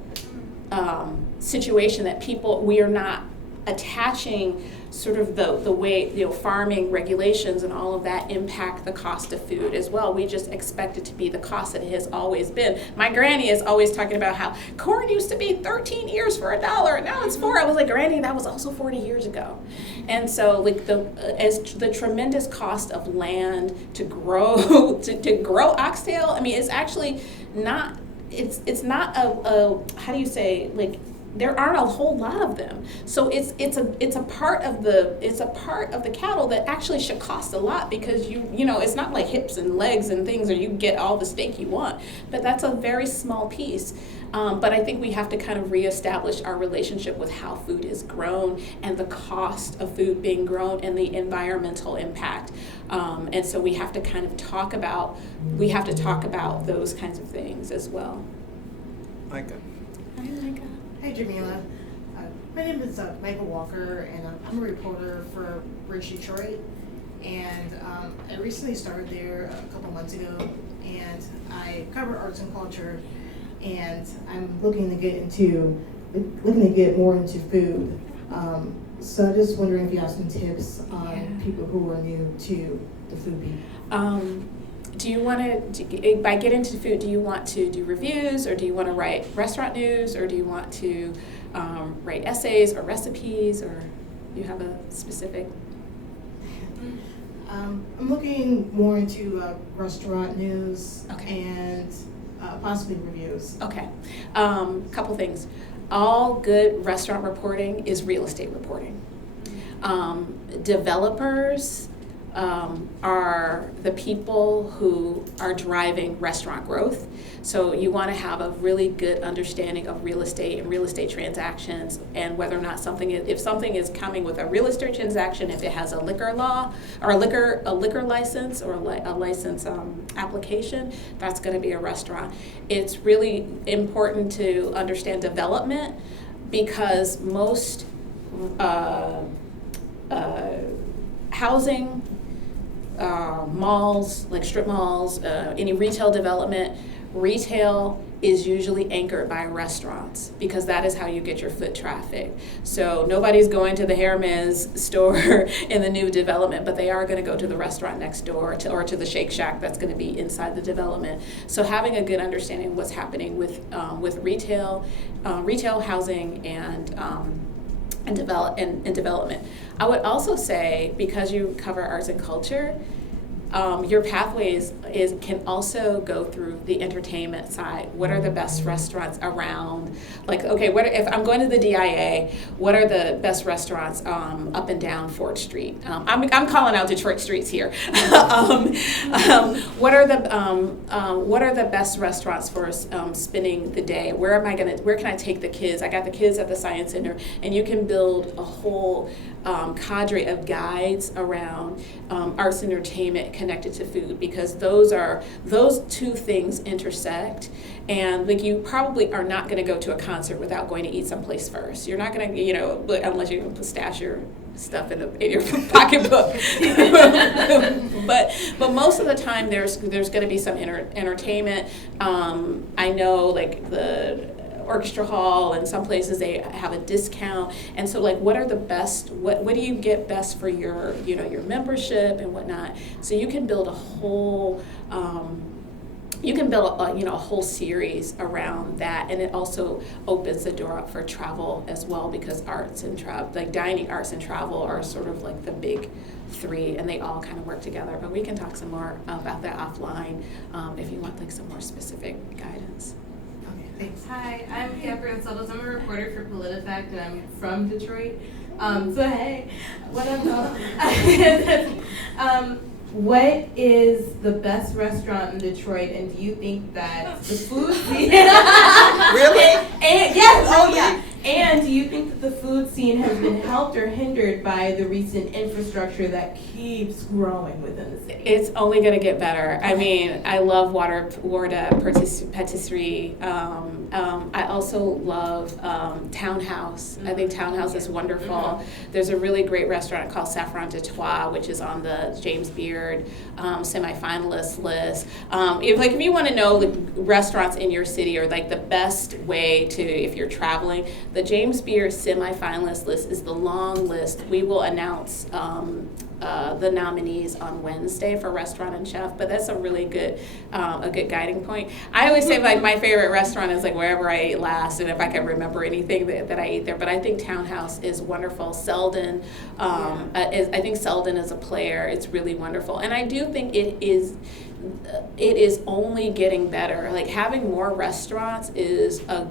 situation that we are not attaching sort of the way farming regulations and all of that impact the cost of food as well. We just expect it to be the cost that it has always been. My granny is always talking about how corn used to be 13 ears for $1 and now it's $4. I was like, Granny, that was also 40 years ago. And so like the tremendous cost of land to grow to grow oxtail, I mean, it's actually not it's not a how do you say, like, there aren't a whole lot of them. So it's a part of the cattle that actually should cost a lot, because it's not like hips and legs and things, or you get all the steak you want. But that's a very small piece. But I think we have to kind of reestablish our relationship with how food is grown and the cost of food being grown and the environmental impact. And so we have to kind of talk about those kinds of things as well. Micah. Hi, Micah. Hi, Jamila. My name is Michael Walker, and I'm a reporter for Bridge Detroit. And I recently started there a couple months ago, and I cover arts and culture. And I'm looking to get more into food. So I'm just wondering if you have some tips on people who are new to the food beat. Do you want to, by get into food, do you want to do reviews, or do you want to write restaurant news, or do you want to write essays or recipes, or you have a specific? I'm looking more into restaurant news. Okay. And possibly reviews. Okay. Couple things. All good restaurant reporting is real estate reporting. Developers are the people who are driving restaurant growth. So you want to have a really good understanding of real estate and real estate transactions, and whether or not if something is coming with a real estate transaction, if it has a liquor law or a liquor license or a license application, that's going to be a restaurant. It's really important to understand development, because most housing, malls, like strip malls, any retail development, retail is usually anchored by restaurants, because that is how you get your foot traffic. So nobody's going to the Hermes store in the new development, but they are going to go to the restaurant next door or to the Shake Shack that's going to be inside the development. So having a good understanding of what's happening with retail housing and development. I would also say, because you cover arts and culture, your pathways can also go through the entertainment side. What are the best restaurants around? Like, okay, if I'm going to the DIA, what are the best restaurants up and down Fort Street? I'm calling out Detroit streets here. What are the best restaurants for spending the day? Where can I take the kids? I got the kids at the Science Center, and you can build a whole cadre of guides around arts and entertainment connected to food, because those two things intersect. And like, you probably are not going to go to a concert without going to eat someplace first. You're not going to, unless you stash your stuff in your pocketbook. but most of the time there's going to be some entertainment. I know, like, the orchestra hall and some places they have a discount, and so like, what are the best, what do you get best for your your membership and whatnot. So you can build a whole a whole series around that. And it also opens the door up for travel as well, because arts and travel, like dining, arts and travel, are sort of like the big three, and they all kind of work together. But we can talk some more about that offline if you want like some more specific guidance. Okay, Thanks. Hi, I'm Gabrielle Sotos. I'm a reporter for PolitiFact, and I'm from Detroit. So hey, what up, though? What is the best restaurant in Detroit, and do you think that the food scene? Really? And yes, oh yeah. And do you think that the food scene has been helped or hindered by the recent infrastructure that keeps growing within the city? It's only going to get better. I mean, I love Warda Patisserie. I also love Townhouse. I think Townhouse is wonderful. There's a really great restaurant called Saffron de Trois, which is on the James Beard semifinalist list. If you want to know the restaurants in your city or like the best way to, if you're traveling, the James Beard semifinalist list is the long list. We will announce the nominees on Wednesday for restaurant and chef, but that's a really good guiding point. I always say like my favorite restaurant is like wherever I ate last, and if I can remember anything that I ate there. But I think Townhouse is wonderful. Selden, I think Selden is a player. It's really wonderful, and I do think it is only getting better. Like having more restaurants is a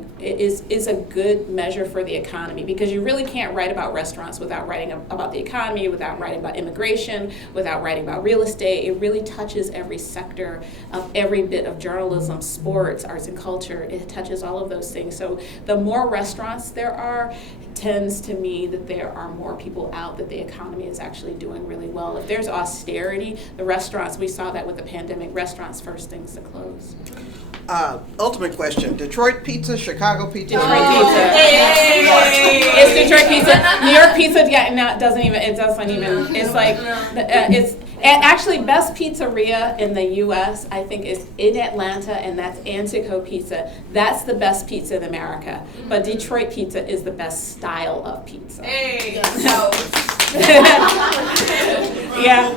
good measure for the economy, because you really can't write about restaurants without writing about the economy, without writing about immigration, without writing about real estate. It really touches every sector of every bit of journalism, sports, arts and culture. It touches all of those things. So the more restaurants there are, tends to mean that there are more people out, that the economy is actually doing really well. If there's austerity, the restaurants, we saw that with the pandemic, restaurants first things to close. Ultimate question: Detroit pizza, Chicago pizza. Detroit pizza. It's Detroit pizza. New York pizza, doesn't even. It's like actually best pizzeria in the U.S. I think is in Atlanta, and that's Antico Pizza. That's the best pizza in America. But Detroit pizza is the best style of pizza. Hey, Yeah.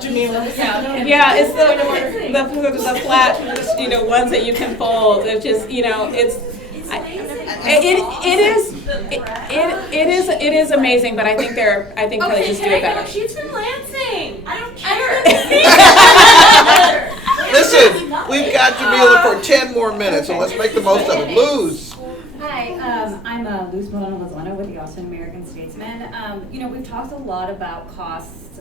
Jamila. Yeah, it's the flat, ones that you can fold. It's just, it is amazing, but I think they just do it better. She's from Lansing. I don't care. Listen, we've got Jamila for 10 more minutes, so let's make the most of it. Luz. Hi, I'm Luz Molina-Lozano with the Austin American Statesman. We've talked a lot about costs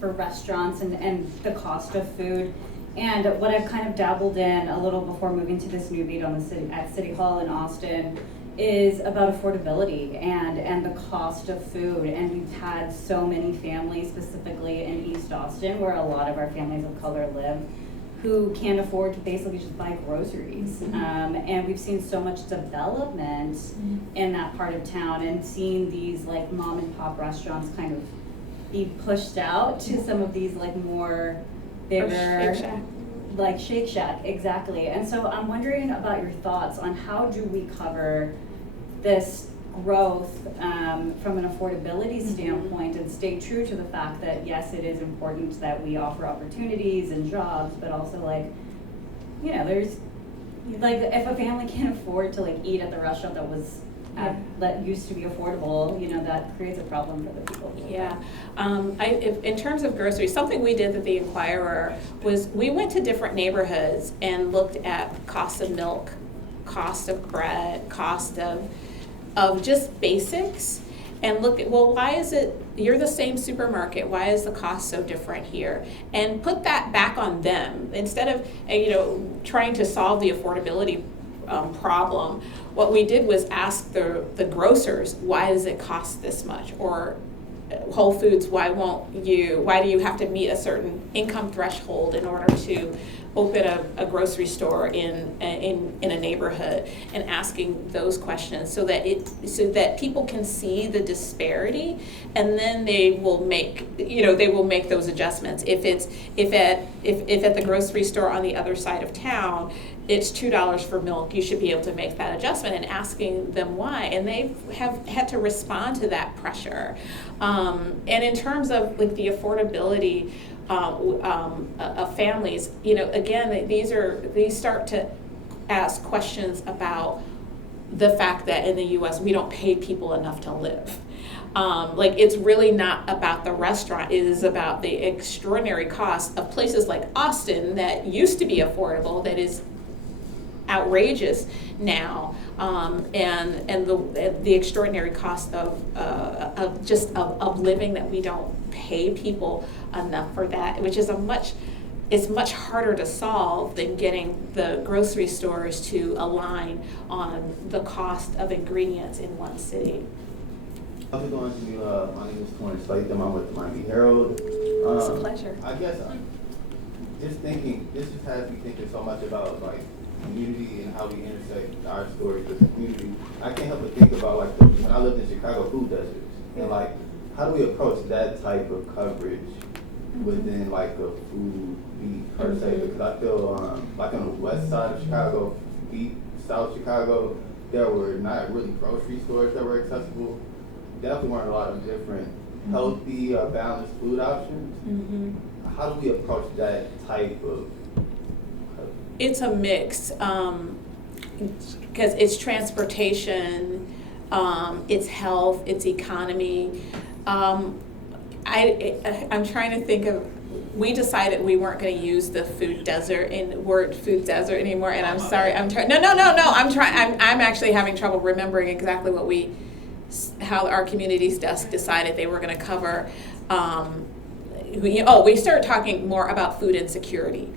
for restaurants and the cost of food. And what I've kind of dabbled in a little before moving to this new beat at City Hall in Austin is about affordability and the cost of food. And we've had so many families, specifically in East Austin, where a lot of our families of color live, who can't afford to basically just buy groceries. And we've seen so much development in that part of town, and seeing these like mom and pop restaurants kind of be pushed out to some of these like more bigger, like Shake Shack, exactly. And so I'm wondering about your thoughts on how do we cover this growth from an affordability standpoint and stay true to the fact that yes, it is important that we offer opportunities and jobs, but also there's like if a family can't afford to like eat at the restaurant that used to be affordable, that creates a problem for the people. Yeah, in terms of groceries, something we did at the Inquirer was we went to different neighborhoods and looked at cost of milk, cost of bread, cost of just basics, and look at, why is it, you're the same supermarket, why is the cost so different here? And put that back on them. Instead of, trying to solve the affordability problem, what we did was ask the grocers, why does it cost this much? Or Whole Foods, why do you have to meet a certain income threshold in order to open a grocery store in a neighborhood, and asking those questions so that people can see the disparity, and then they will make those adjustments. If at the grocery store on the other side of town it's $2 for milk, you should be able to make that adjustment, and asking them why, and they have had to respond to that pressure. And in terms of like the affordability of families, again, these start to ask questions about the fact that in the U.S. we don't pay people enough to live. Like, it's really not about the restaurant, it is about the extraordinary cost of places like Austin that used to be affordable, that is outrageous now, and the extraordinary cost of living, that we don't pay people enough for that, which is it's much harder to solve than getting the grocery stores to align on the cost of ingredients in one city. How's it going, Jamila? My name is Torrance Latham. I'm with the Miami Herald. It's a pleasure. I guess just thinking, this just has me thinking so much about like community and how we intersect our stories with the community. I can't help but think about like when I lived in Chicago, food deserts, and like how do we approach that type of coverage within like a food beat per se? Because I feel like on the west side of Chicago, South Chicago, there were not really grocery stores that were accessible. Definitely weren't a lot of different healthy, balanced food options. How do we approach that type of? It's a mix, because it's transportation, it's health, it's economy. I'm trying to think of. We decided we weren't going to use the word food desert anymore, and I'm sorry. I'm trying. No. I'm trying. I'm actually having trouble remembering exactly how our communities desk decided they were going to cover. We started talking more about food insecurity,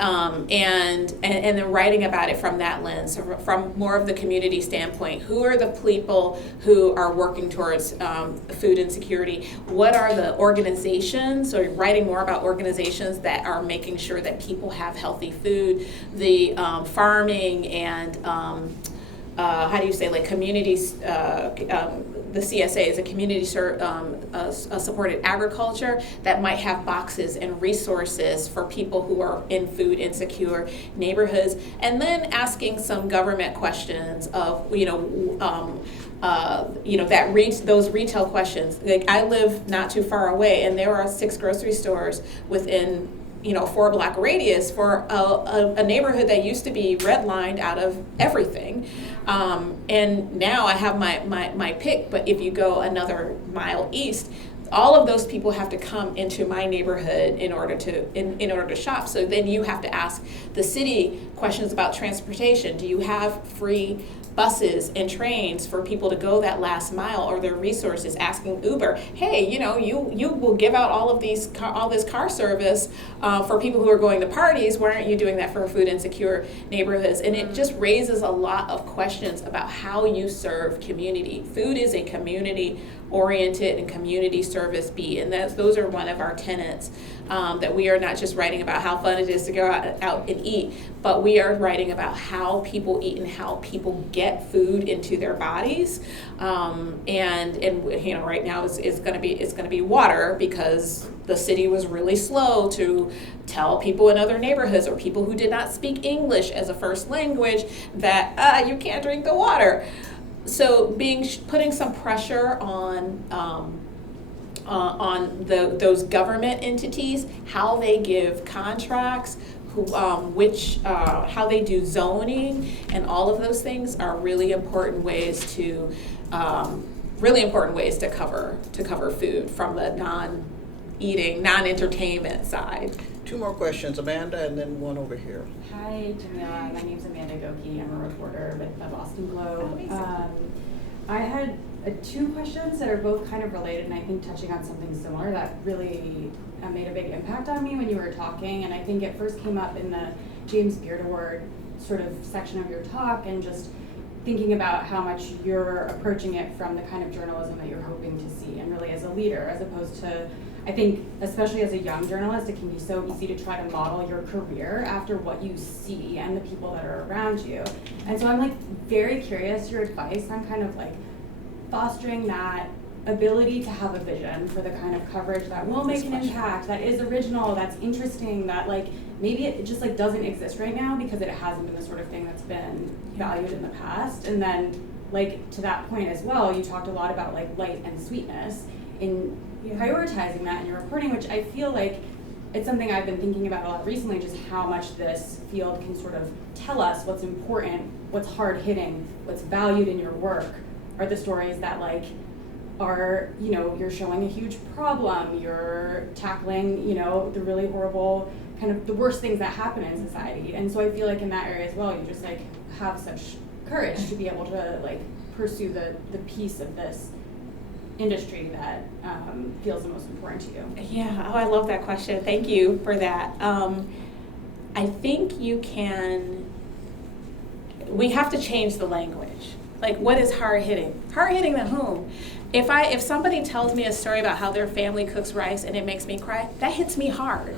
and then writing about it from that lens, from more of the community standpoint. Who are the people who are working towards food insecurity? What are the organizations, or writing more about organizations that are making sure that people have healthy food, the farming and how do you say, like communities, the CSA is a community supported agriculture that might have boxes and resources for people who are in food insecure neighborhoods, and then asking some government questions of, those retail questions. Like, I live not too far away, and there are 6 grocery stores within 4-block radius for a neighborhood that used to be redlined out of everything. And now I have my pick, but if you go another mile east, all of those people have to come into my neighborhood in order to shop. So then you have to ask the city questions about transportation. Do you have free buses and trains for people to go that last mile, or their resources? Asking Uber, hey, you will give out all this car service for people who are going to parties. Why aren't you doing that for food insecure neighborhoods? And it just raises a lot of questions about how you serve community. Food is a community oriented and community service beat, and those are one of our tenets, that we are not just writing about how fun it is to go out and eat, but we are writing about how people eat and how people get food into their bodies. And right now it's going to be water, because the city was really slow to tell people in other neighborhoods, or people who did not speak English as a first language, that you can't drink the water. So putting some pressure on those government entities, how they give contracts, how they do zoning, and all of those things are really important ways to cover food from the non-eating, non-entertainment side. 2 more questions, Amanda, and then one over here. Hi, Jamila. My name's Amanda Goki. I'm a reporter with the Boston Globe. I had 2 questions that are both kind of related, and I think touching on something similar that really made a big impact on me when you were talking. And I think it first came up in the James Beard Award sort of section of your talk, and just thinking about how much you're approaching it from the kind of journalism that you're hoping to see, and really as a leader, as opposed to, I think, especially as a young journalist, it can be so easy to try to model your career after what you see and the people that are around you. And so I'm very curious your advice on kind of fostering that ability to have a vision for the kind of coverage that will make an impact, that is original, that's interesting, that maybe it just doesn't exist right now because it hasn't been the sort of thing that's been valued in the past. And then to that point as well, you talked a lot about light and sweetness in prioritizing that in your reporting, which I feel it's something I've been thinking about a lot recently, just how much this field can sort of tell us what's important, what's hard hitting, what's valued in your work are the stories that are, you know, you're showing a huge problem, you're tackling, you know, the really horrible, kind of the worst things that happen in society. And so I feel like in that area as well, you just like have such courage to be able to like pursue the piece of this industry that feels the most important to you. Yeah, oh, I love that question. Thank you for that. I think we have to change the language. Like, what is hard hitting? Hard hitting to whom? If somebody tells me a story about how their family cooks rice and it makes me cry, that hits me hard.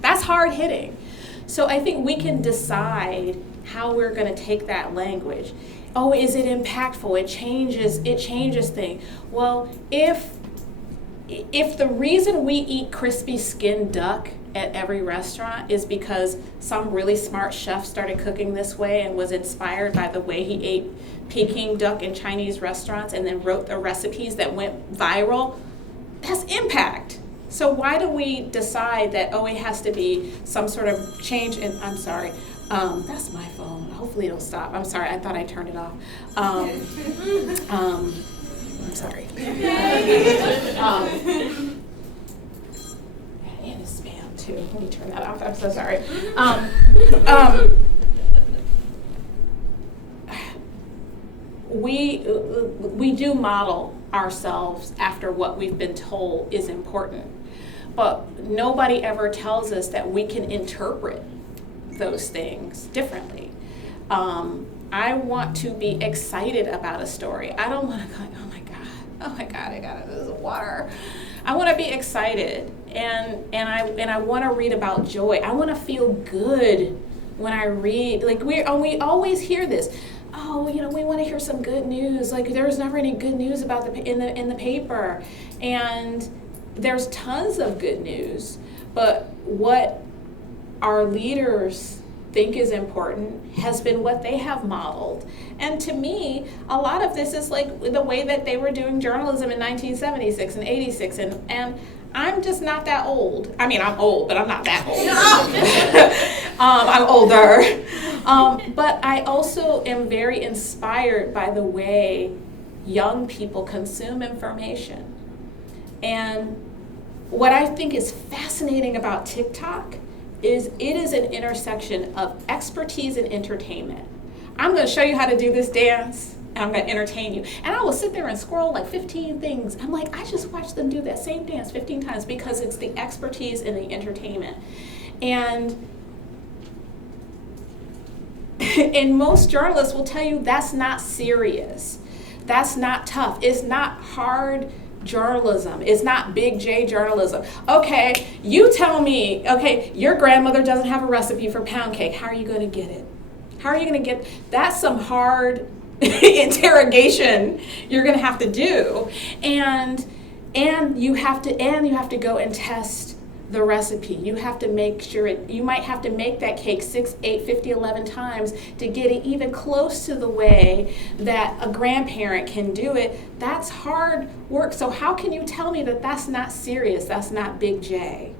That's hard hitting. So I think we can decide how we're going to take that language. Oh, is it impactful? It changes things. Well, if the reason we eat crispy skinned duck at every restaurant is because some really smart chef started cooking this way and was inspired by the way he ate Peking duck in Chinese restaurants and then wrote the recipes that went viral, that's impact. So why do we decide that, oh, it has to be some sort of change in, I'm sorry, that's my phone. Hopefully it'll stop. I'm sorry, I thought I turned it off. I'm sorry. And it's spam too. Let me turn that off. I'm so sorry. We do model ourselves after what we've been told is important, but nobody ever tells us that we can interpret those things differently. I want to be excited about a story. I don't want to go, oh my God, I got it, this is water. I want to be excited, and I want to read about joy. I want to feel good when I read. Like we always hear this. Oh, you know, we want to hear some good news. Like there was never any good news about in the paper, and there's tons of good news. But what our leaders think is important has been what they have modeled. And to me, a lot of this is like the way that they were doing journalism in 1976 and 86, and I'm just not that old. I mean, I'm old, but I'm not that old. I'm older. But I also am very inspired by the way young people consume information. And what I think is fascinating about TikTok is it is an intersection of expertise and entertainment. I'm going to show you how to do this dance, and I'm going to entertain you. And I will sit there and scroll like 15 things. I'm like, I just watched them do that same dance 15 times because it's the expertise and the entertainment. And most journalists will tell you that's not serious. That's not tough. It's not hard journalism. It's not big J journalism. Okay, you tell me, okay, your grandmother doesn't have a recipe for pound cake. How are you going to get it? How are you going to get, that's some hard interrogation you're going to have to do. And you have to go and test the recipe. You have to make sure you might have to make that cake 6, 8, 50, 11 times to get it even close to the way that a grandparent can do it. That's hard work. So how can you tell me that that's not serious? That's not big J.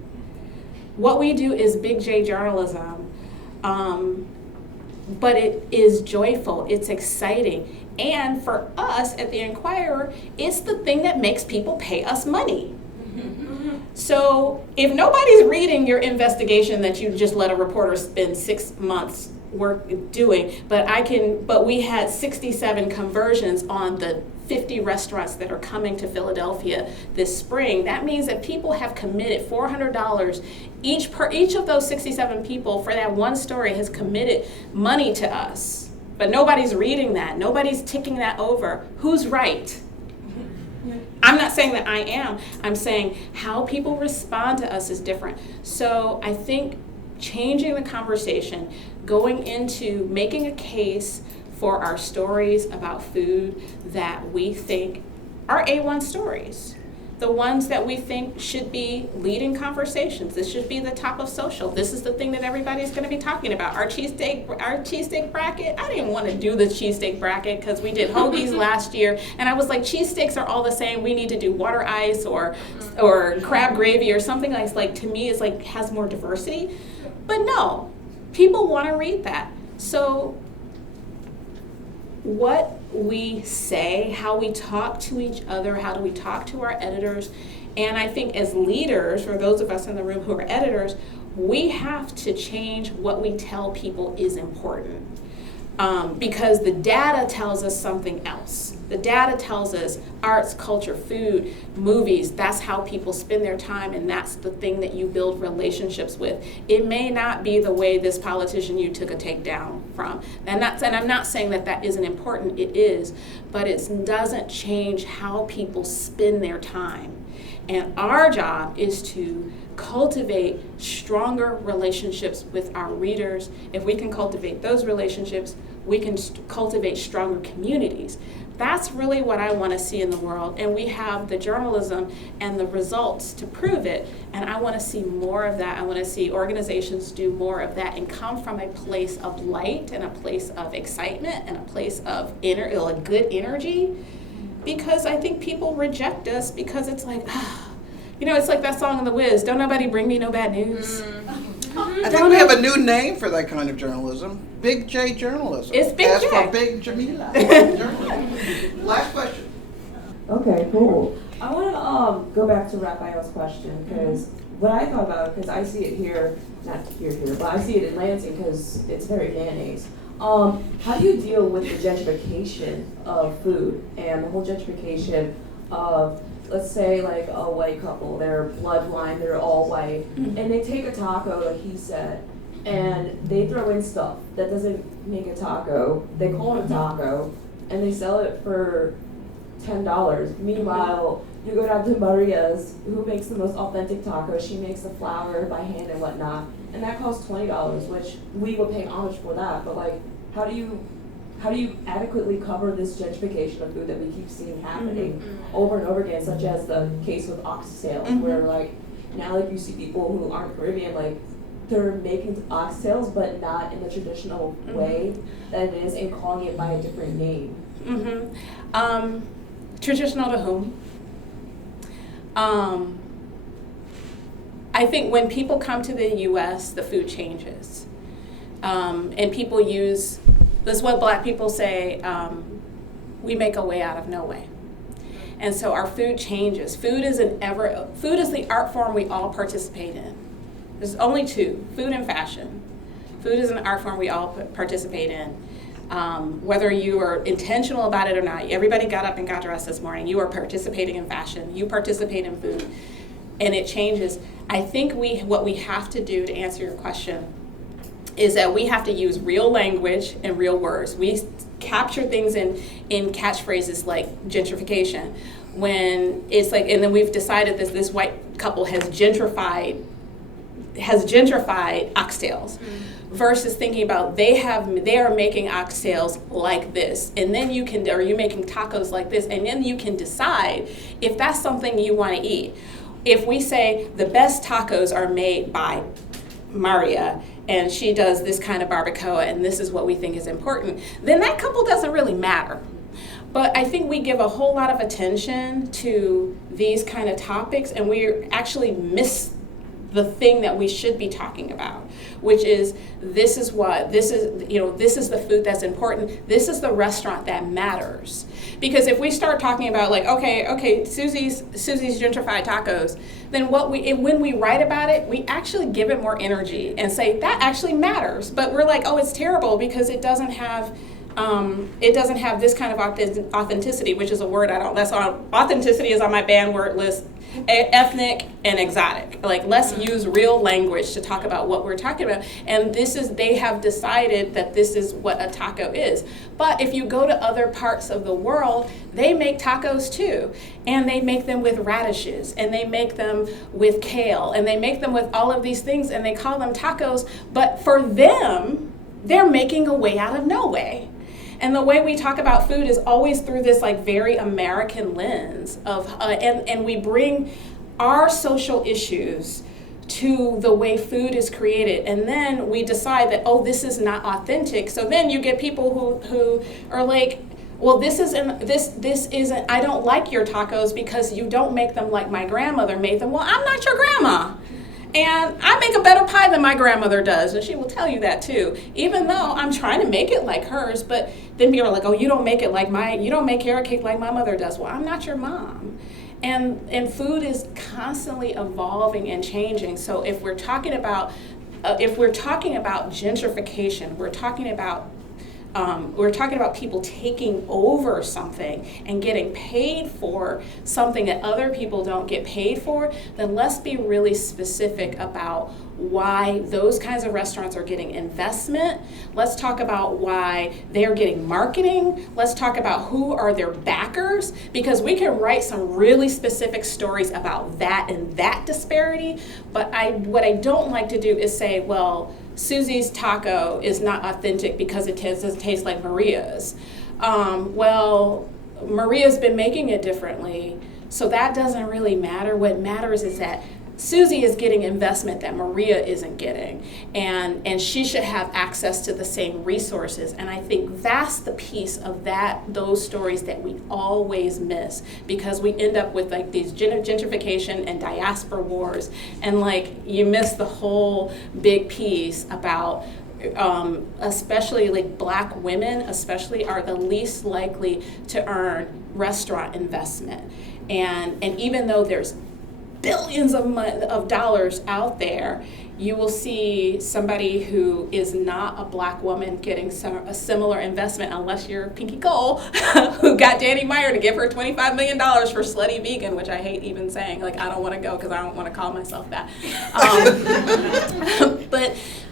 What we do is big J journalism, but it is joyful. It's exciting. And for us at the Inquirer, it's the thing that makes people pay us money. So if nobody's reading your investigation that you just let a reporter spend 6 months doing, but we had 67 conversions on the 50 restaurants that are coming to Philadelphia this spring, that means that people have committed $400 each of those 67 people for that one story has committed money to us. But nobody's reading that. Nobody's ticking that over. Who's right? I'm not saying that I am. I'm saying how people respond to us is different. So I think changing the conversation, going into making a case for our stories about food that we think are A1 stories. The ones that we think should be leading conversations. This should be the top of social. This is the thing that everybody's going to be talking about. Our cheesesteak bracket. I didn't want to do the cheesesteak bracket because we did hoagies last year, and I was like, cheesesteaks are all the same. We need to do water ice or crab gravy or something like to me is like has more diversity. But no, people want to read that. So what we say, how we talk to each other, how do we talk to our editors. And I think as leaders, for those of us in the room who are editors, we have to change what we tell people is important. Because the data tells us something else. The data tells us arts, culture, food, movies, that's how people spend their time, and that's the thing that you build relationships with. It may not be the way this politician you took a takedown from. And I'm not saying that that isn't important, it is, but it doesn't change how people spend their time. And our job is to cultivate stronger relationships with our readers. If we can cultivate those relationships, we can cultivate stronger communities. That's really what I want to see in the world, and we have the journalism and the results to prove it, and I want to see more of that. I want to see organizations do more of that and come from a place of light and a place of excitement and a place of a good energy, because I think people reject us because it's like, it's like that song in The Wiz, don't nobody bring me no bad news. I think we have a new name for that kind of journalism. Big J journalism. It's Big As J. for Big Jamila. Journalism. Last question. Okay, cool. I want to go back to Raphael's question, because what I thought about, because I see it here, not here, but I see it in Lansing because it's very mayonnaise. How do you deal with the gentrification of food and the whole gentrification of, let's say, like a white couple, they're bloodline, they're all white, and they take a taco, like he said, and they throw in stuff that doesn't make a taco, they call it a taco, and they sell it for $10. Meanwhile, you go down to Maria's, who makes the most authentic tacos, she makes the flour by hand and whatnot, and that costs $20, which we will pay homage for that, but like, how do you adequately cover this gentrification of food that we keep seeing happening over and over again, such as the case with oxtails, where like now like you see people who aren't Caribbean, like they're making oxtails but not in the traditional way that it is, and calling it by a different name. Traditional to whom? I think when people come to the U.S., the food changes, and people use. This is what Black people say, we make a way out of no way. And so our food changes. Food is the art form we all participate in. There's only two, food and fashion. Food is an art form we all participate in. Whether you are intentional about it or not, everybody got up and got dressed this morning. You are participating in fashion. You participate in food. And it changes. I think what we have to do, to answer your question, is that we have to use real language and real words. We capture things in catchphrases like gentrification, when it's like, and then we've decided this white couple has gentrified oxtails, versus thinking about they are making oxtails like this, and then you're making tacos like this, and then you can decide if that's something you want to eat. If we say the best tacos are made by Maria, and she does this kind of barbacoa, and this is what we think is important, then that couple doesn't really matter. But I think we give a whole lot of attention to these kind of topics, and we actually miss the thing that we should be talking about, which is this is the food that's important. This is the restaurant that matters. Because if we start talking about like, okay, Susie's gentrified tacos, then when we write about it, we actually give it more energy and say that actually matters. But we're like, oh, it's terrible because it doesn't have this kind of authenticity, which is a word authenticity is on my banned word list. Ethnic and exotic. Like, let's use real language to talk about what we're talking about. And they have decided that this is what a taco is. But if you go to other parts of the world, they make tacos too. And they make them with radishes, and they make them with kale, and they make them with all of these things, and they call them tacos. But for them, they're making a way out of no way. And the way we talk about food is always through this like very American lens of, and we bring our social issues to the way food is created, and then we decide that, oh, this is not authentic. So then you get people who are like, well, this isn't. I don't like your tacos because you don't make them like my grandmother made them. Well, I'm not your grandma. And I make a better pie than my grandmother does, and she will tell you that too. Even though I'm trying to make it like hers, but then people are like, oh, you don't make carrot cake like my mother does. Well, I'm not your mom. And food is constantly evolving and changing. So if we're talking about gentrification, we're talking about people taking over something and getting paid for something that other people don't get paid for, then let's be really specific about why those kinds of restaurants are getting investment. Let's talk about why they're getting marketing. Let's talk about who are their backers, because we can write some really specific stories about that and that disparity. But what I don't like to do is say, well, Susie's taco is not authentic because it doesn't taste like Maria's. Well, Maria's been making it differently, so that doesn't really matter. What matters is that Susie is getting investment that Maria isn't getting, and she should have access to the same resources. And I think that's the piece of those stories that we always miss, because we end up with like these gentrification and diaspora wars, and like you miss the whole big piece about especially like Black women especially are the least likely to earn restaurant investment. And even though there's billions of dollars out there, you will see somebody who is not a Black woman getting a similar investment, unless you're Pinky Cole, who got Danny Meyer to give her $25 million for Slutty Vegan, which I hate even saying. Like, I don't want to go because I don't want to call myself that.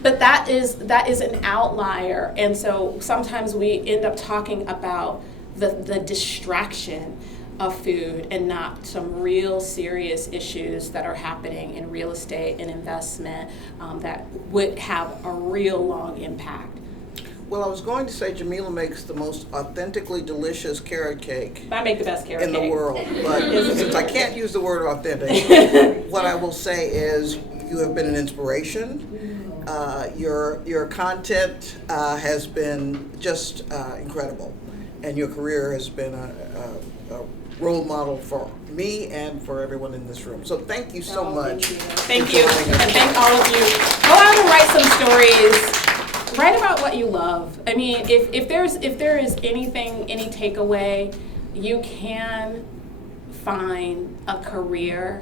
But that is an outlier, and so sometimes we end up talking about the distraction of food and not some real serious issues that are happening in real estate and investment that would have a real long impact. Well, I was going to say Jamila makes the most authentically delicious carrot cake I make the best carrot in cake the world, but since I can't use the word authentic, what I will say is you have been an inspiration. Your content has been just incredible, and your career has been a role model for me and for everyone in this room. So thank you so much. Thank you. And thank all of you. Go out and write some stories. Write about what you love. I mean, if there is anything, any takeaway, you can find a career,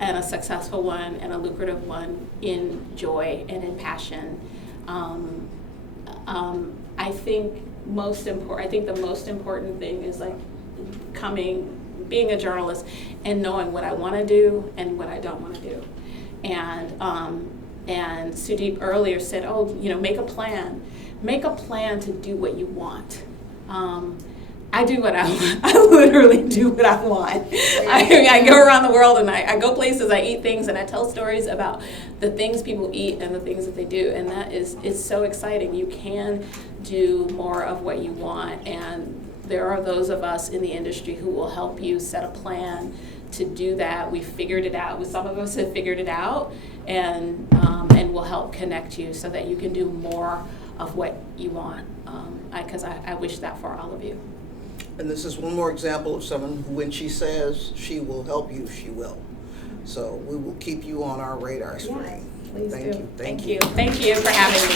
and a successful one and a lucrative one, in joy and in passion. I think the most important thing is like being a journalist and knowing what I want to do and what I don't want to do. And Sudeep earlier said, make a plan. Make a plan to do what you want. I do what I want. I literally do what I want. I go around the world and I go places, I eat things, and I tell stories about the things people eat and the things that they do. And it's so exciting. You can do more of what you want. And there are those of us in the industry who will help you set a plan to do that. We figured it out. Some of us have figured it out, and will help connect you so that you can do more of what you want. Because I wish that for all of you. And this is one more example of someone who, when she says she will help you, she will. So we will keep you on our radar screen. Yes, please do. Thank you. Thank you for having me.